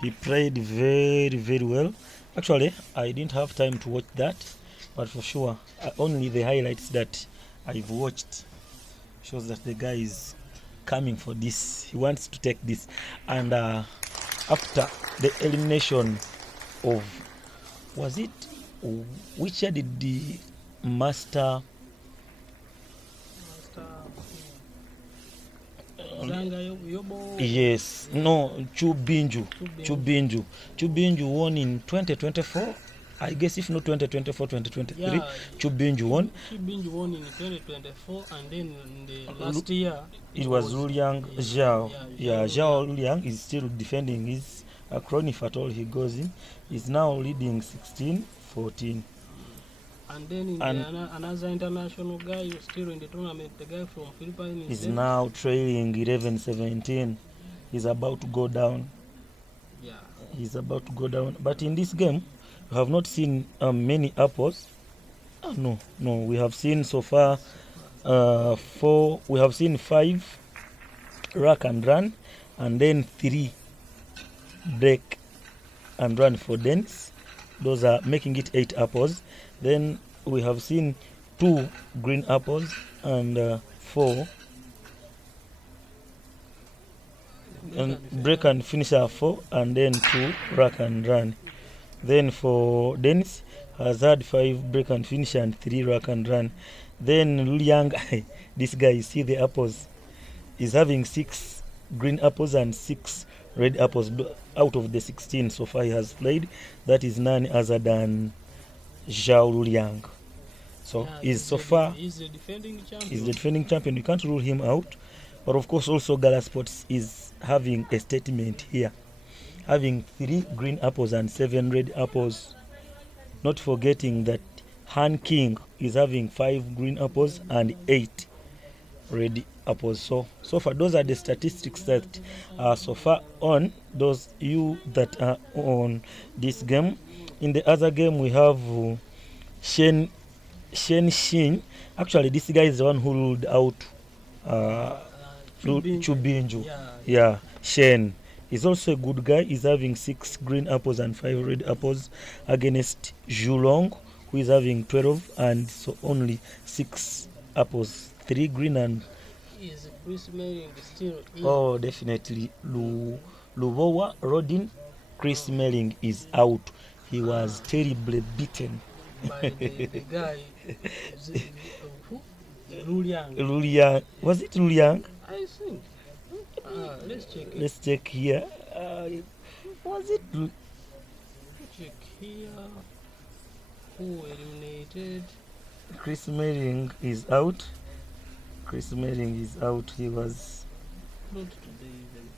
He played very, very well. Actually, I didn't have time to watch that, but for sure, only the highlights that I've watched shows that the guy is coming for this. He wants to take this. And after the elimination of, was it, which year did the master yes, no, Chubinju won in 2024, I guess, if not 2024, 2023. Yeah, Chubinju won. Chubinju won in 2024, and then in the last year it was Luliang Zhao. Yeah, Zhao Luliang is still defending his crown. If at all he goes in, he's now leading 16-14. And then another international guy who's still in the tournament, the guy from Philippines, is now trailing 11-17. He's about to go down. Yeah, he's about to go down. But in this game, we have not seen many apples. No, we have seen so far 4. We have seen 5 rack and run, and then 3 break and run for dance. those are making it 8 apples. Then we have seen 2 green apples and 4 and break and finisher 4, and then 2 rack and run. Then for Dennis has had 5 break and finish and 3 rack and run. Then Luliang, this guy, you see the apples, is having 6 green apples and 6 red apples out of the 16 so far he has played. That is none other than Zhao Luliang. So he's so far he's the defending champion. He's the defending champion. You can't rule him out. But of course also Gala Sports is having a statement here, having 3 green apples and 7 red apples. Not forgetting that HANQING is having 5 green apples and 8 red apples. So far those are the statistics that are so far on those you that are on this game. In the other game we have Shen Shin. Actually this guy is the one who ruled out Chubinju. Yeah, Shen is also a good guy. He's having 6 green apples and 5 red apples against Zhulong, who is having 12 and so only 6 apples, 3 green and. Is Chris Melling still in? Oh, definitely. Luvowa Rodin, Chris Melling is out. He was terribly beaten by the guy. Who? Luliang. Luliang. Was it Luliang? I think. Let's check it. Let's check here. Was it? Check here. Who eliminated? Chris Melling is out. Chris Melling is out. He was. Not today even.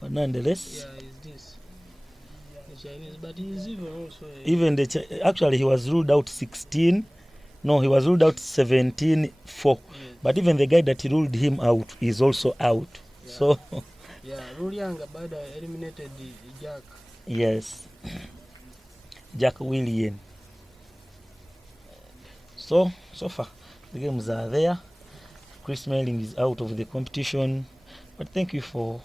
But nonetheless. Yeah, is this the Chinese? But he's even also. Even actually he was ruled out 16. No, he was ruled out 17-4. Yes. But even the guy that ruled him out is also out. Yeah. So. Yeah, Ruliang Abada eliminated Jack. Yes. Jack William. So far the games are there. Chris Melling is out of the competition. But thank you for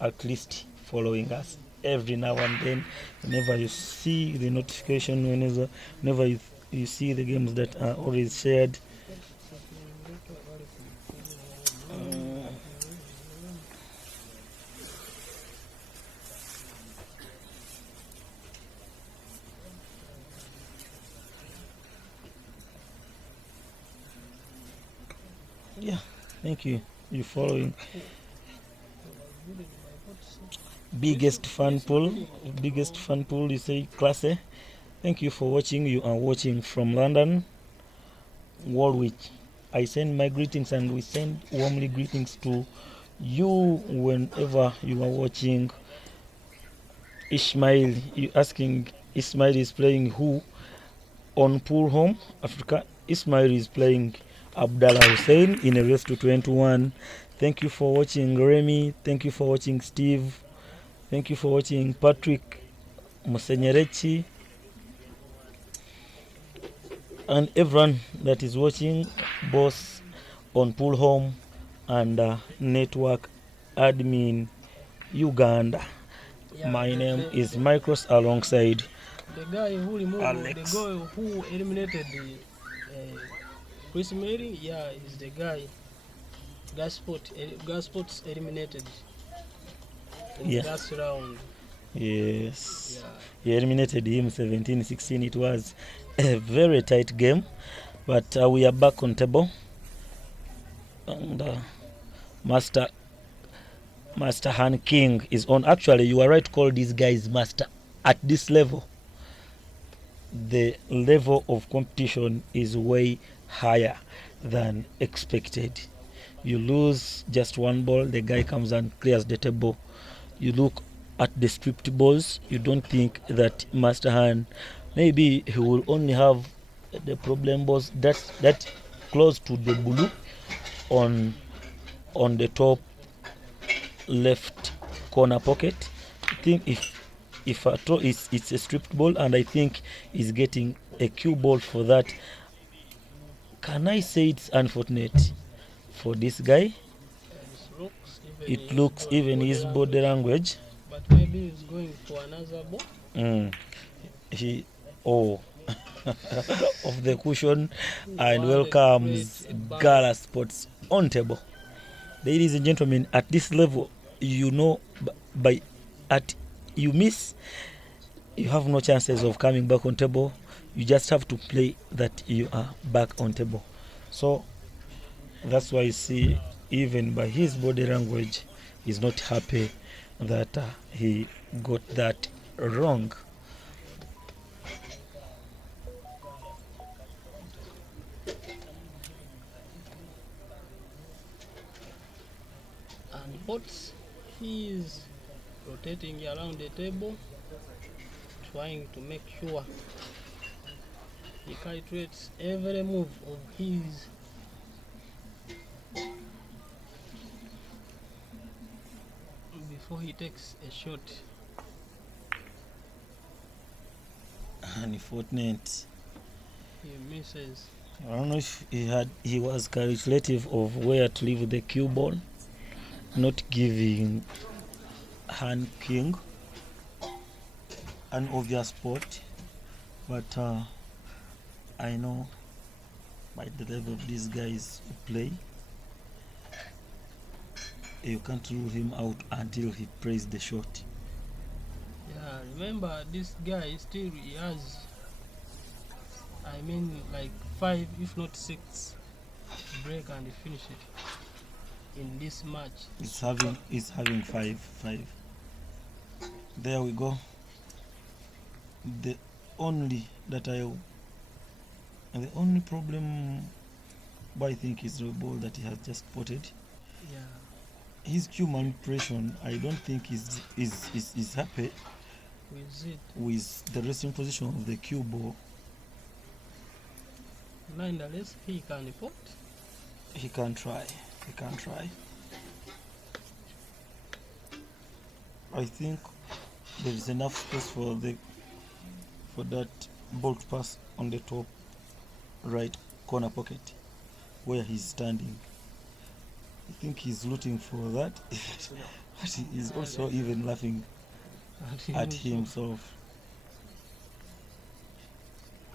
at least following us every now and then. Whenever you see the notification, whenever you see the games that are always shared. Yeah, thank you. You following. Biggest fan pool, you say class A. Thank you for watching. You are watching from London, Woolwich. I send my greetings and we send warmly greetings to you whenever you are watching. Ismail, you asking Ismail is playing who on Pool Home Africa. Ismail is playing Abdallah Hussein in a race to 21. Thank you for watching Remy. Thank you for watching Steve. Thank you for watching Patrick Musenyerechi. And everyone that is watching both on Pool Home and Network Admin Uganda. Yeah, my name is Micros alongside the guy who removed Alex. The guy who eliminated the Chris Mary, yeah, is the guy. Gasport eliminated in the last round. Yes. Yeah. He eliminated him 17-16. It was a very tight game, but we are back on table. And Master HANQING is on. Actually, you are right to call these guys master. At this level, the level of competition is way higher than expected. You lose just one ball, the guy comes and clears the table. You look at the stripped balls, you don't think that Master Han, maybe he will only have the problem balls that close to the blue on the top left corner pocket. I think if at all it's a stripped ball, and I think he's getting a cue ball for that. Can I say it's unfortunate for this guy? It looks it looks even his body language. But maybe he's going for another ball. He of the cushion and welcomes Gala Sports on table. Ladies and gentlemen, at this level, you know, you miss, you have no chances of coming back on table. You just have to play that you are back on table. So that's why you see, even by his body language, he's not happy that he got that wrong. And POTTS, he is rotating around the table, trying to make sure he calculates every move of his. Before he takes a shot. Unfortunate. He misses. I don't know if he was calculative of where to leave the cue ball, not giving HANQING an obvious spot, but I know by the level of these guys who play, you can't rule him out until he plays the shot. Yeah, remember this guy still he has, I mean, like 5 if not 6 break and finish it in this match. He's having five. There we go. The only problem I think is the ball that he has just spotted. Yeah. His cue manipulation, I don't think is happy With it. with the resting position of the cue ball. Nonetheless, he can pot. He can try. I think there is enough space for that ball to pass on the top right corner pocket where he's standing. I think he's looking for that. But he is also even laughing at himself.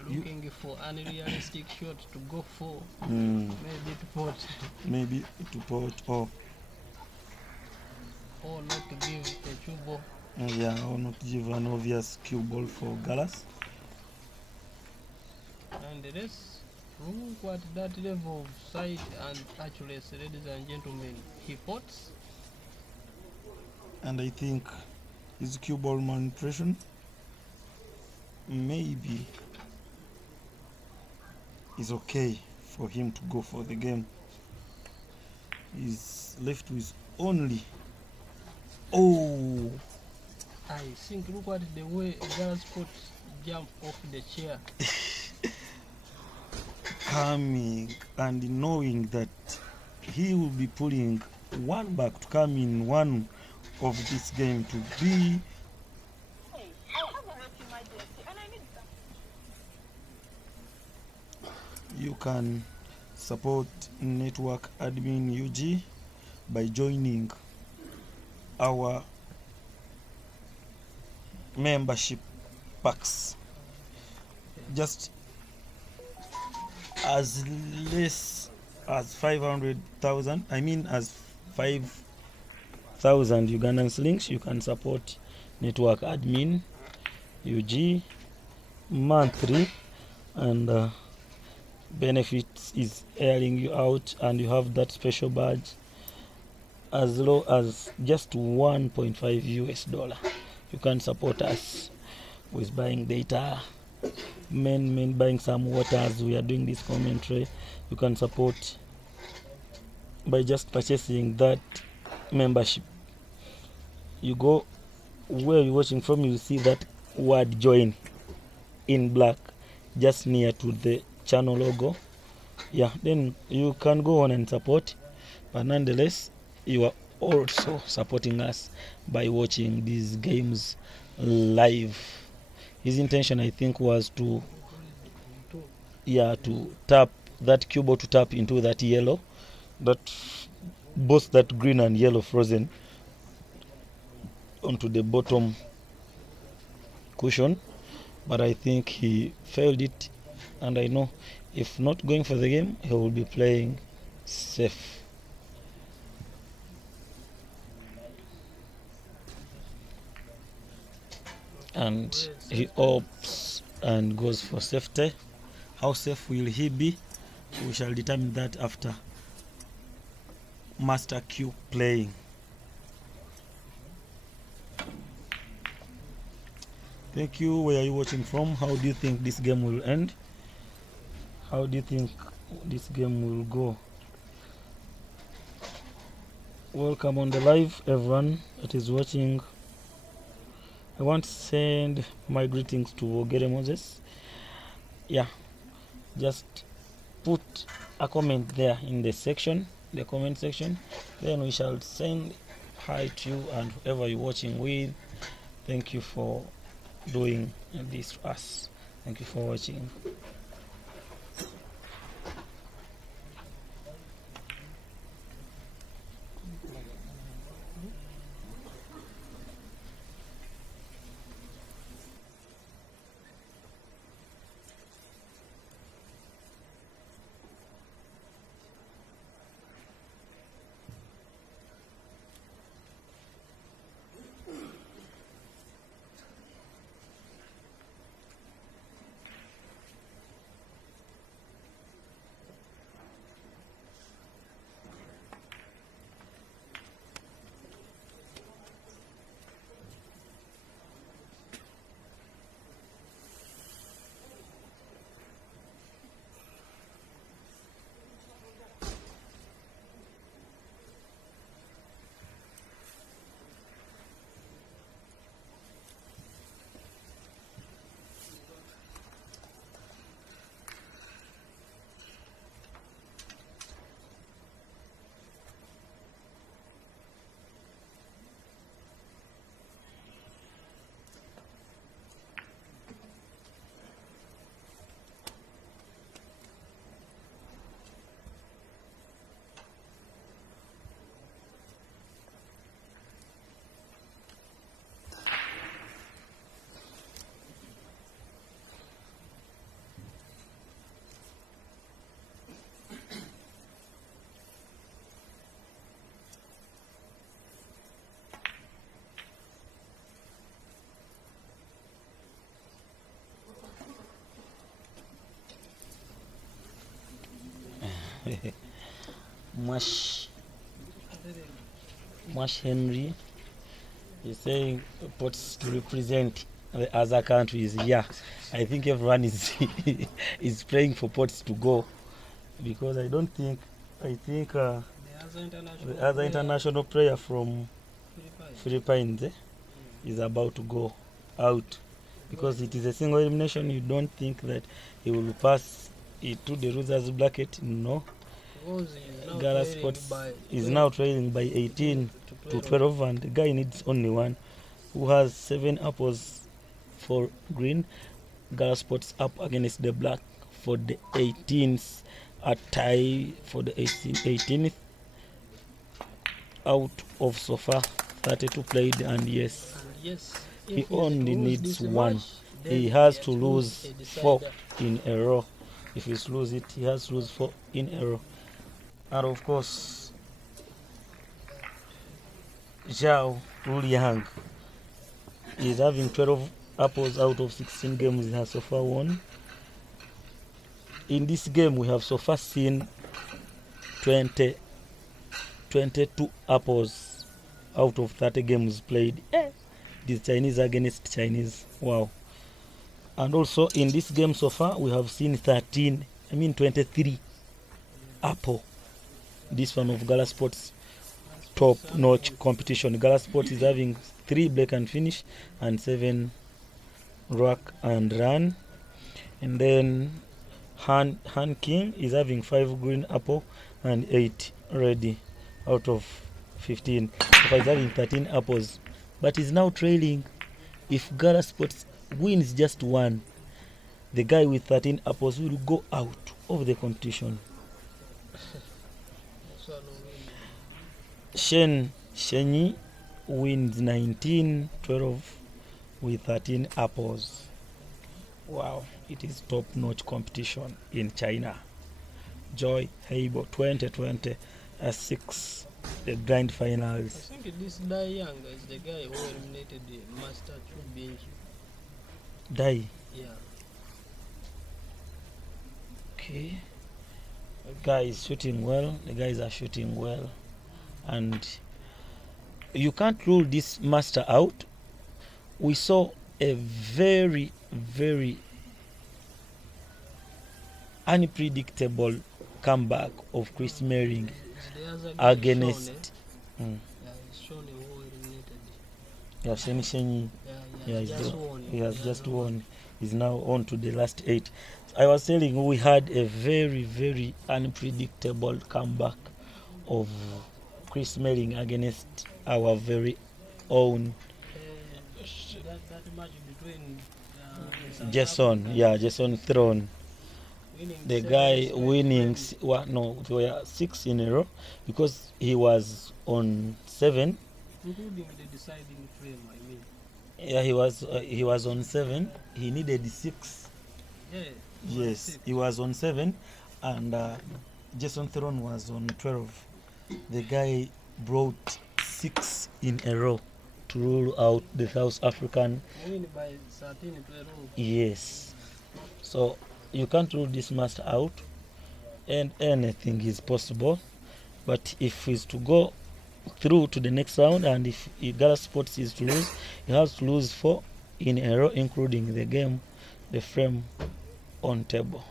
Looking for an unrealistic shot to go for. Maybe to pot. Maybe to pot or not to give a cue ball. Yeah, or not give an obvious cue ball for Galas. And the rest, look at that level of sight and accuracy, ladies and gentlemen. He pots. And I think his cue ball manipulation maybe is okay for him to go for the game. He's left with only. Oh, I think look at the way Galas Sports jump off the chair. Coming and knowing that he will be pulling one back to come in one of this game to be you can support network admin UG by joining our membership packs. Just as less as 500,000, I mean as 5,000 Ugandan links, you can support network admin UG monthly, and benefits is airing you out, and you have that special badge as low as just $1.5 US. You can support us with buying data, men buying some water as we are doing this commentary. You can support by just purchasing that membership. You go where you're watching from, you see that word join in black just near to the channel logo. Yeah, then you can go on and support, but nonetheless you are also supporting us by watching these games live. His intention, I think, was to tap that cue ball, to tap into that yellow, that both that green and yellow frozen onto the bottom cushion, but I think he failed it, and I know if not going for the game, he will be playing safe. And he opts and goes for safety. How safe will he be? We shall determine that after Master Q playing. Thank you. Where are you watching from? How do you think this game will end? How do you think this game will go? Welcome on the live, everyone that is watching. I want to send my greetings to Ogere Moses. Yeah, just put a comment there in the section, the comment section. Then we shall send hi to you and whoever you're watching with. Thank you for doing this to us. Thank you for watching. Mash Henry is saying POTTS to represent the other countries. Yeah, I think everyone is is praying for POTTS to go, because I think the other international player from Philippines is about to go out, because it is a single elimination. You don't think that he will pass it to the losers bracket? No. Ghana Sports is now trailing by 18 to 12, and the guy needs only one, who has 7 apples for green. Ghana Sports up against the black for the 18th, a tie for the 18th out of so far 32 played, and yes, he only needs one. He has to lose 4 in a row. If he loses it, he has to lose 4 in a row. And of course, Zhao Liang is having 12 apples out of 16 games he has so far won. In this game, we have so far seen 22 apples out of 30 games played. This Chinese against Chinese. Wow. And also in this game so far, we have seen 23 apple. This one of Gala Sports top-notch competition. Gala Sports is having 3 break and finish and 7 rock and run. And then HANQING is having 5 green apple and 8 ready out of 15. So he's having 13 apples, but is now trailing. If Gala Sports wins just 1, the guy with 13 apples will go out of the competition. Shenyi wins 19-12 with 13 apples. Wow, it is top-notch competition in China. Joy Heyball 2020 6, the grand finals. I think this Dai Young is the guy who eliminated the Master Chubinji. Dai. Yeah. Okay. The guy is shooting well. The guys are shooting well. And you can't rule this master out. We saw a very, very unpredictable comeback of Chris Merring against Shenyi. He has just won. He's now on to the last 8. I was telling you, we had a very, very unpredictable comeback of Chris Merring against our very own that match between Jason Throne. The guy winning, there were 6 in a row because he was on 7. Including the deciding frame, I mean. Yeah, he was on 7. He needed 6. Yeah. Yes, he was on 7, and Jason Throne was on 12. The guy brought 6 in a row to rule out the South African. Win by 13-12. Yes. So you can't rule this master out, and anything is possible. But if he's to go through to the next round, and if Gareth Sports is to lose, he has to lose 4 in a row, including the game, the frame on table.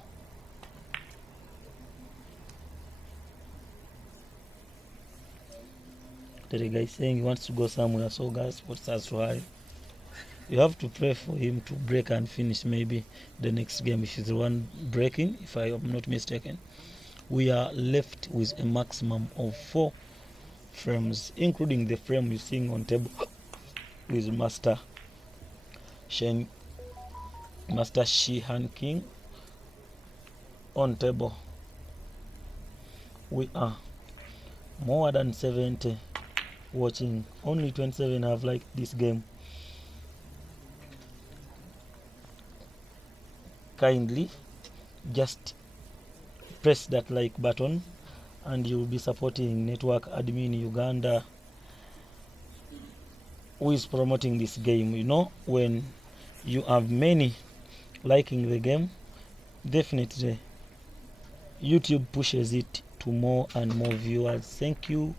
The guy saying he wants to go somewhere, so Gareth Sports has to hurry. You have to pray for him to break and finish maybe the next game if he's the one breaking, if I am not mistaken. We are left with a maximum of 4 frames, including the frame you're seeing on table with Master Shi HANQING on table. We are more than 70 watching. Only 27 have liked this game. Kindly just press that like button and you'll be supporting Network Admin Uganda, who is promoting this game. You know, when you have many liking the game, definitely YouTube pushes it to more and more viewers. Thank you,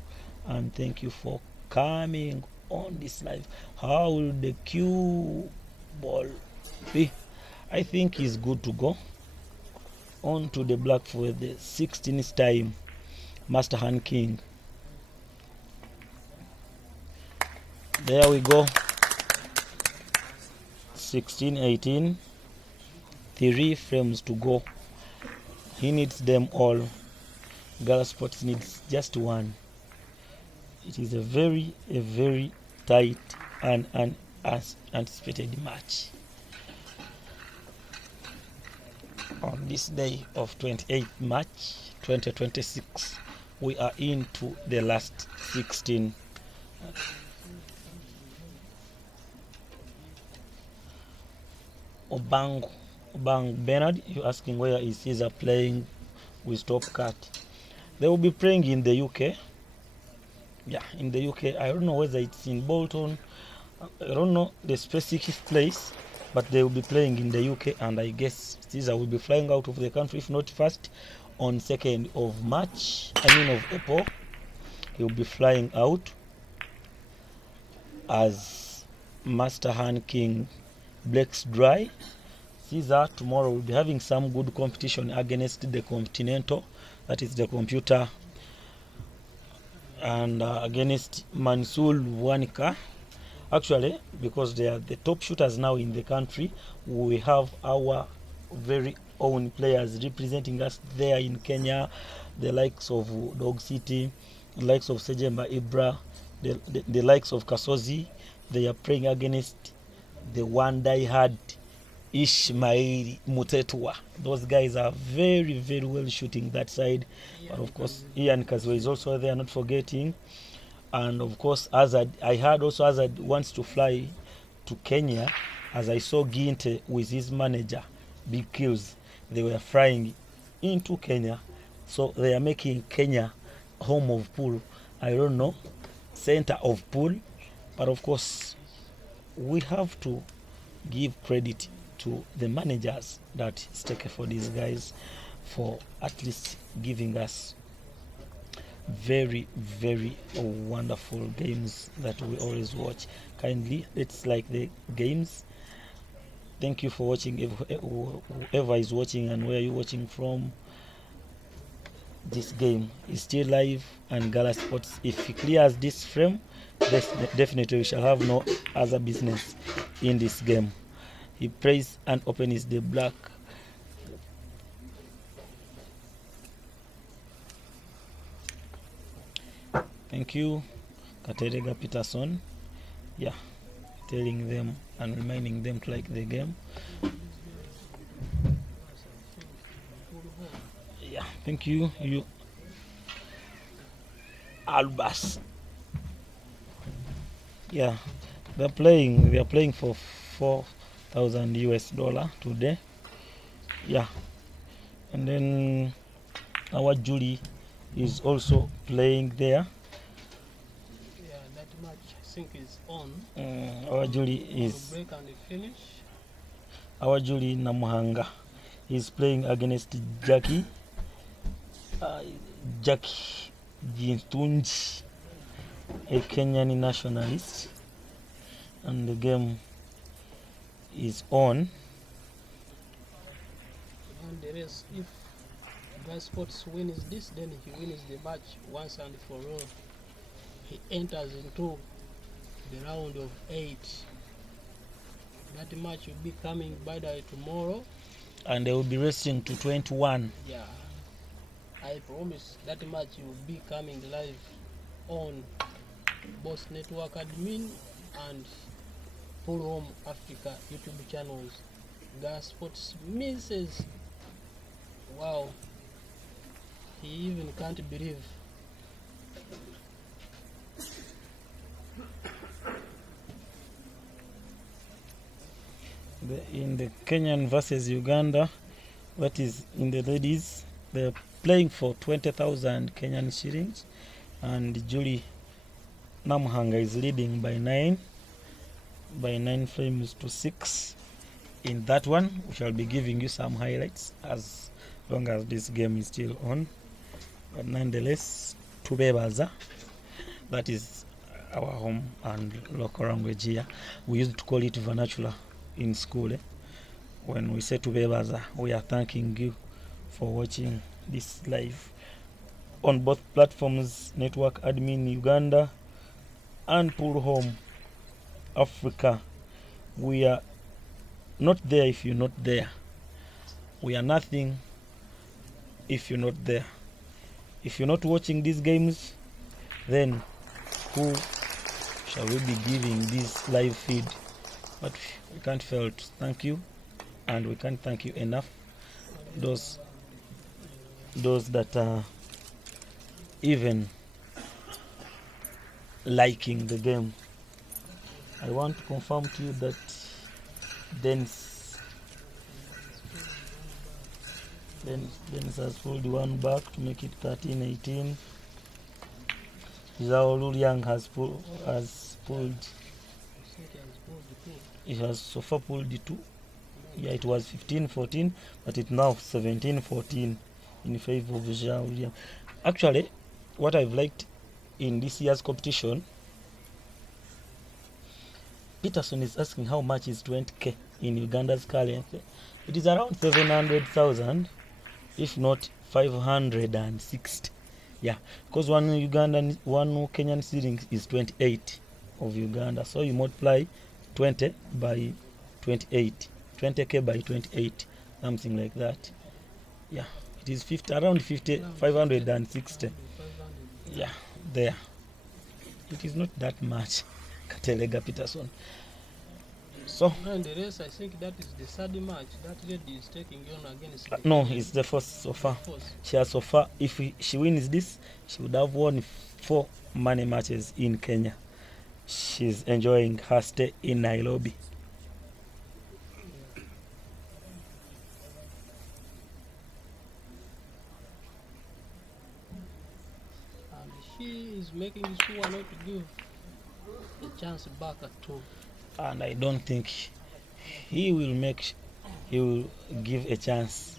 and thank you for coming on this live. How will the cue ball be? I think he's good to go. On to the black for the 16th time, Master HANQING. There we go. 16, 18. 3 frames to go. He needs them all. Gareth Sports needs just 1. It is a very tight and anticipated match. On this day of 28th March 2026, we are into the last 16. Obang Bernard, you're asking where is Caesar playing with Top Cat? They will be playing in the UK. Yeah, in the UK. I don't know whether it's in Bolton. I don't know the specific place, but they will be playing in the UK, and I guess Caesar will be flying out of the country, if not first, on 2nd of March, of April. He will be flying out as Master HANQING breaks dry. Caesar tomorrow will be having some good competition against the Continental, that is the computer, and against Mansul Wanika. Actually, because they are the top shooters now in the country, we have our very own players representing us there in Kenya, the likes of Dog City, the likes of Sejemba Ibra, the likes of Kasozi. They are playing against the one die-hard Ishmael Mutetwa. Those guys are very well shooting that side. But of course, Ian Kazwe is also there, not forgetting. And of course, I heard also Azad wants to fly to Kenya, as I saw Ginte with his manager, Big Kills. They were flying into Kenya. So they are making Kenya home of pool. I don't know, center of pool. But of course, we have to give credit to the managers that stake for these guys for at least giving us very wonderful games that we always watch. Kindly let's like the games. Thank you for watching, whoever is watching and where you're watching from. This game is still live, and Gala Sports, if he clears this frame, definitely we shall have no other business in this game. He prays and opens the black. Thank you, Katerega Peterson. Yeah, telling them and reminding them to like the game. Yeah, thank you, you Albus. Yeah, they're playing for $4,000 today. Yeah, and then our Julie is also playing there. Yeah, that match I think is on. Our Julie is break and finish. Our Julie Namuhanga is playing against Jackie Jintunji, a Kenyan nationalist, and the game is on. And the rest, if Guy Sports wins this, then he wins the match once and for all. He enters into the round of 8. That match will be coming by the tomorrow, and they will be racing to 21. Yeah, I promise that match will be coming live on Boss Network Admin and Full Home Africa YouTube channels. Gas Sports misses. Wow, he even can't believe. In the Kenyan versus Uganda, that is in the ladies, they're playing for 20,000 Kenyan shillings, and Julie Namhanga is leading by 9 frames to 6. In that one, we shall be giving you some highlights as long as this game is still on. But nonetheless, Tubebaza, that is our home and local language here. We used to call it vernacular in school. When we say Tubebaza, we are thanking you for watching this live on both platforms, Network Admin Uganda and Pool Home Africa. We are not there if you're not there. We are nothing if you're not there. If you're not watching these games, then who shall we be giving this live feed? But we can't fail to thank you, and we can't thank you enough. Those that are even liking the game. I want to confirm to you that Dennis has pulled one back to make it 13-18. Zhao Luliang has pulled. He has so far pulled the 2. Yeah, it was 15-14, but it's now 17-14 in favor of Zhao Luliang. Actually, what I've liked in this year's competition, Peterson is asking how much is 20k in Uganda's currency. It is around 700,000, if not 560. Yeah, because one Kenyan shilling is 28 of Uganda. So you multiply 20 by 28, 20k by 28, something like that. Yeah, it is around 560. Yeah, there. It is not that much. Katelega Peterson. So Nonetheless, I think that is the third match that lady is taking on against the no, Kenyan. it's the first so far. Force. She has so far. If she wins this, she would have won 4 money matches in Kenya. She's enjoying her stay in Nairobi. And she is making sure not to give a chance back at all. And I don't think he will give a chance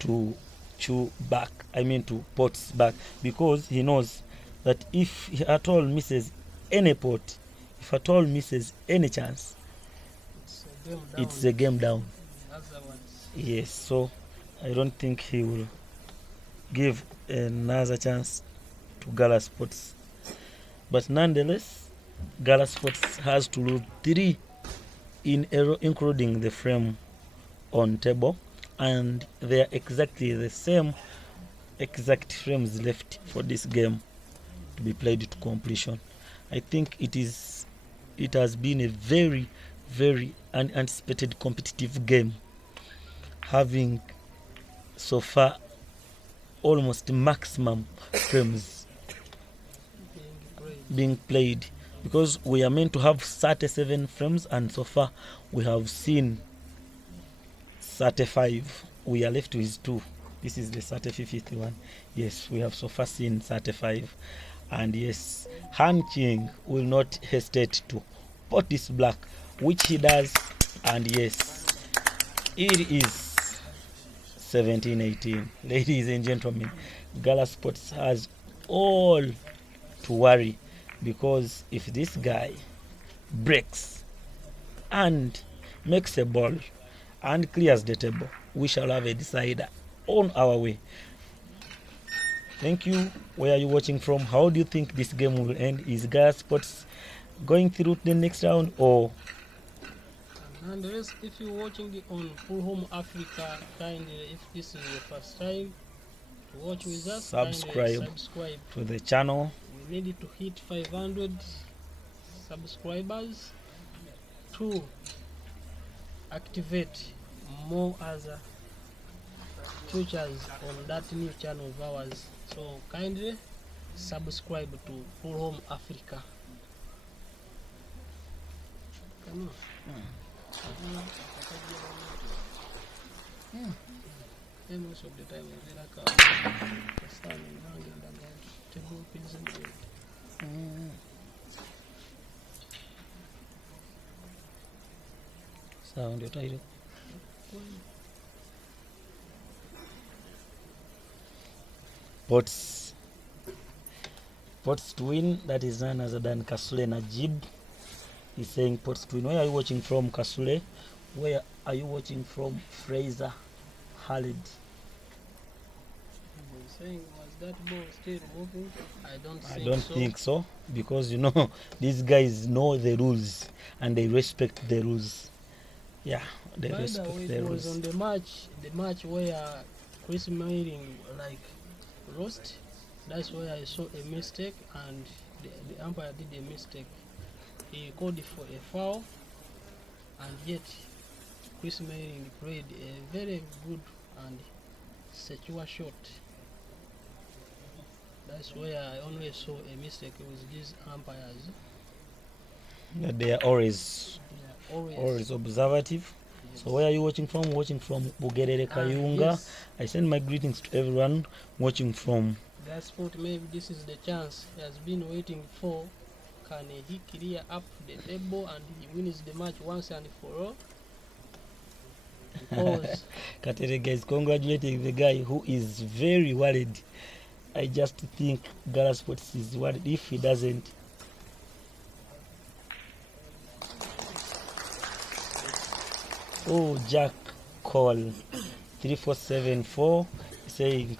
to Chu back. I mean to Potts back, because he knows that if he at all misses any pot, if at all misses any chance, It's a game down. it's a game down. Otherwise, Yes, so I don't think he will give another chance to Gala Sports. But nonetheless, Gala Sports has to lose 3 in a row, including the frame on table, and they are exactly the same exact frames left for this game to be played to completion. I think it has been a very, very unanticipated competitive game, having so far almost maximum frames being played, because we are meant to have 37 frames and so far we have seen 35. We are left with 2. This is the 35th one. Yes, we have so far seen 35. And yes, HANQING will not hesitate to pot this black, which he does. And yes, it is 17-18. Ladies and gentlemen, Gala Sports has all to worry, because if this guy breaks and makes a ball and clears the table, we shall have a decider on our way. Thank you. Where are you watching from? How do you think this game will end? Is Gala Sports going through to the next round, or and the rest, if you're watching it on Full Home Africa, kindly, if this is your first time to watch with us, subscribe subscribe to the channel? We need to hit 500 subscribers to activate more other features on that new channel of ours. So kindly subscribe to Full Home Africa. Come on. Most of the time we like a stand and hanging about table pins and bread. Sound your title. Potts to win. That is none other than Kasule Najib. He's saying Potts to win. Where are you watching from, Kasule? Where are you watching from, Fraser Khalid? Saying, was that ball still moving? I don't think so, because you know these guys know the rules and they respect the rules. Yeah, they respect the rules. It was on the match where Chris Mayling like lost. That's where I saw a mistake, and the umpire did a mistake. He called for a foul, and yet Chris Mayling played a very good and secure shot. That's where I always saw a mistake with these umpires. That they are always observative. Yes. So where are you watching from? Watching from Bugerere Kayunga. Yes. I send my greetings to everyone watching from that sport. Maybe this is the chance he has been waiting for. Can he clear up the table and he wins the match once and for all? Because Katerega is congratulating the guy who is very worried. I just think Gala Sports is worried if he doesn't. Oh, Jack Call 3474 saying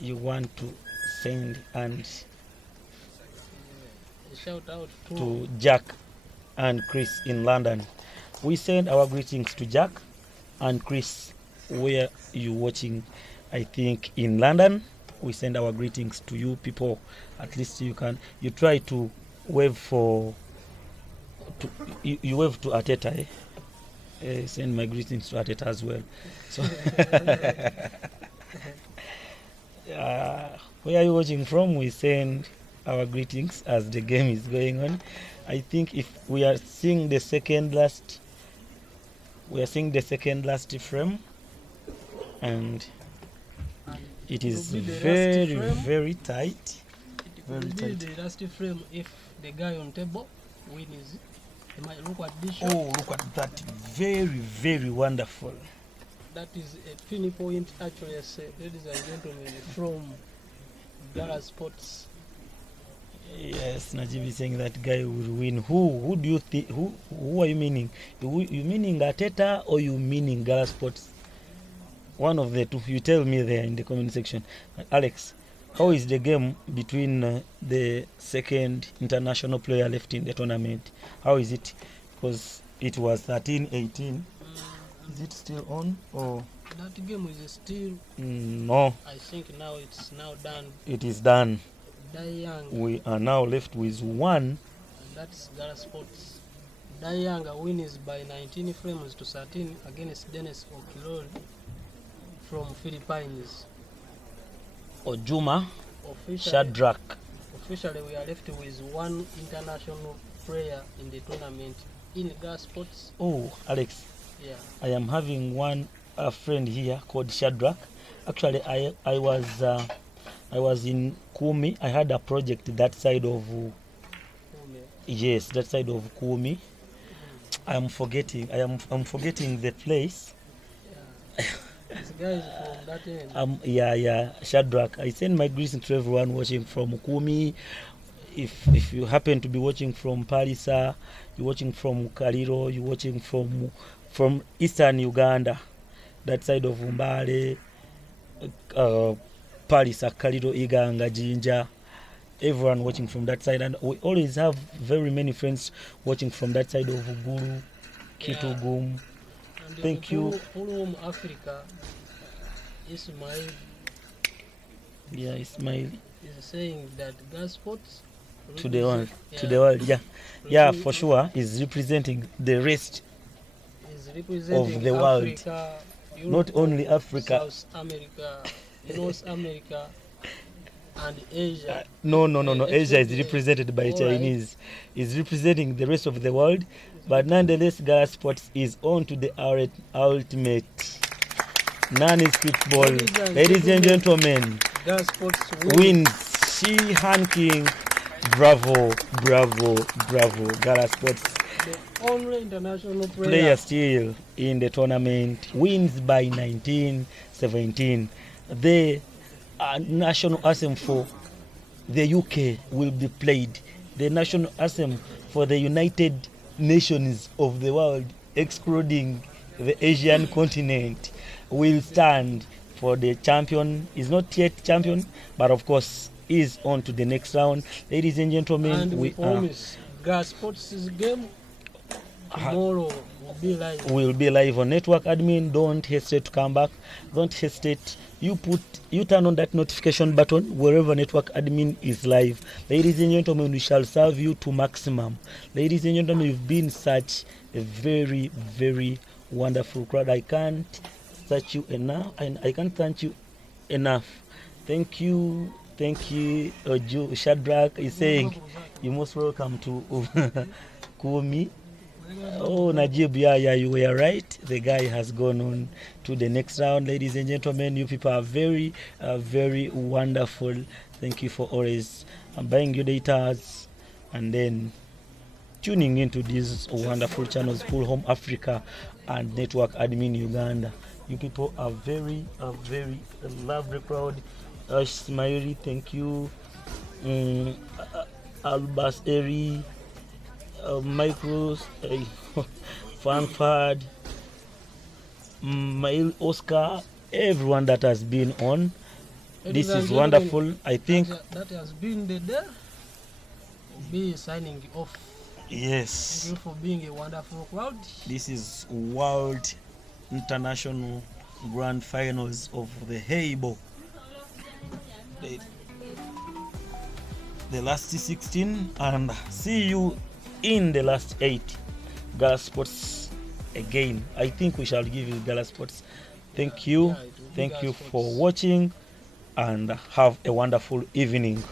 you want to send and shout out to Jack and Chris in London. We send our greetings to Jack and Chris. Where you watching? I think in London. We send our greetings to you people. At least you try to wave you wave to Ateta, eh? Send my greetings to Ateta as well. So, where are you watching from? We send our greetings as the game is going on. I think if we are seeing the second last, frame, and it is very tight. It will be the last frame if the guy on table wins. You might look at this shot. Oh, look at that! Very wonderful. That is a 20 point actually, ladies and gentlemen, from GARETH Sports. Yes, Najib is saying that guy will win. Who do you think? Who are you meaning? You meaning Ateta or you meaning GARETH Sports? One of the two. You tell me there in the comment section. Alex, how is the game between the second international player left in the tournament? How is it? Because it was 13-18. Is it still on or? That game is still. No. I think now it's now done. It is done. Dayang. We are now left with one. And that's GARETH Sports. Dayang wins by 19 frames to 13 against Dennis Okilol from Philippines. Ojuma Shadrach. Officially, we are left with one international player in the tournament in GARETH Sports. Oh, Alex. Yeah. I am having a friend here called Shadrach. Actually, I was in Kumi. I had a project that side of Kumi. Yes, that side of Kumi. I'm forgetting the place. Yeah. This guy is from that end. Yeah, Shadrach. I send my greetings to everyone watching from Kumi. If you happen to be watching from Palisa, you're watching from Kaliro, you're watching from eastern Uganda, that side of Umbale, Palisa, Kaliro, Iganga, Jinja, everyone watching from that side. And we always have very many friends watching from that side of Uburu, Kitugum. Yeah. Thank you. From Africa, Ismail. Yeah, Ismail is saying that GARETH Sports to the world, yeah, for sure, is representing the rest of the world, Africa, Europe, not only Africa, South America, North America, and Asia. No. Asia is represented by Chinese. Is representing the rest of the world, but nonetheless, GARETH Sports is on to the ultimate. None is football. Ladies and gentlemen, GARETH Sports wins. SHI HANQING. Bravo. GARETH Sports. The only international player still in the tournament wins by 19-17. The national anthem for the UK will be played. The national anthem for the United Nations of the world, excluding the Asian continent, will stand for the champion. Is not yet champion, but of course is on to the next round. Ladies and gentlemen, and we promise GARETH Sports' game tomorrow will be live on Network Admin. Don't hesitate to come back. Don't hesitate. You turn on that notification button wherever Network Admin is live. Ladies and gentlemen, we shall serve you to maximum. Ladies and gentlemen, you've been such a very wonderful crowd. I can't thank you enough, and I can't thank you enough. Thank you. Shadrach is saying you're most welcome to Kumi. Oh, Najib, yeah, you were right. The guy has gone on to the next round. Ladies and gentlemen, you people are very wonderful. Thank you for always buying your data and then tuning into these wonderful channels, Full Home Africa and Network Admin Uganda. You people are very lovely crowd. Smiley, thank you. Albas Eri, Micros, Fanfad, Mail Oscar, everyone that has been on. This is wonderful. I think that has been the day. We'll be signing off. Yes. Thank you for being a wonderful crowd. This is World International Grand Finals of the Heyball. The last 16, and see you in the last 8. Gala Sports again. I think we shall give you Gala Sports. Thank you. Yeah, it will be Thank Gala you Sports. for watching, and have a wonderful evening.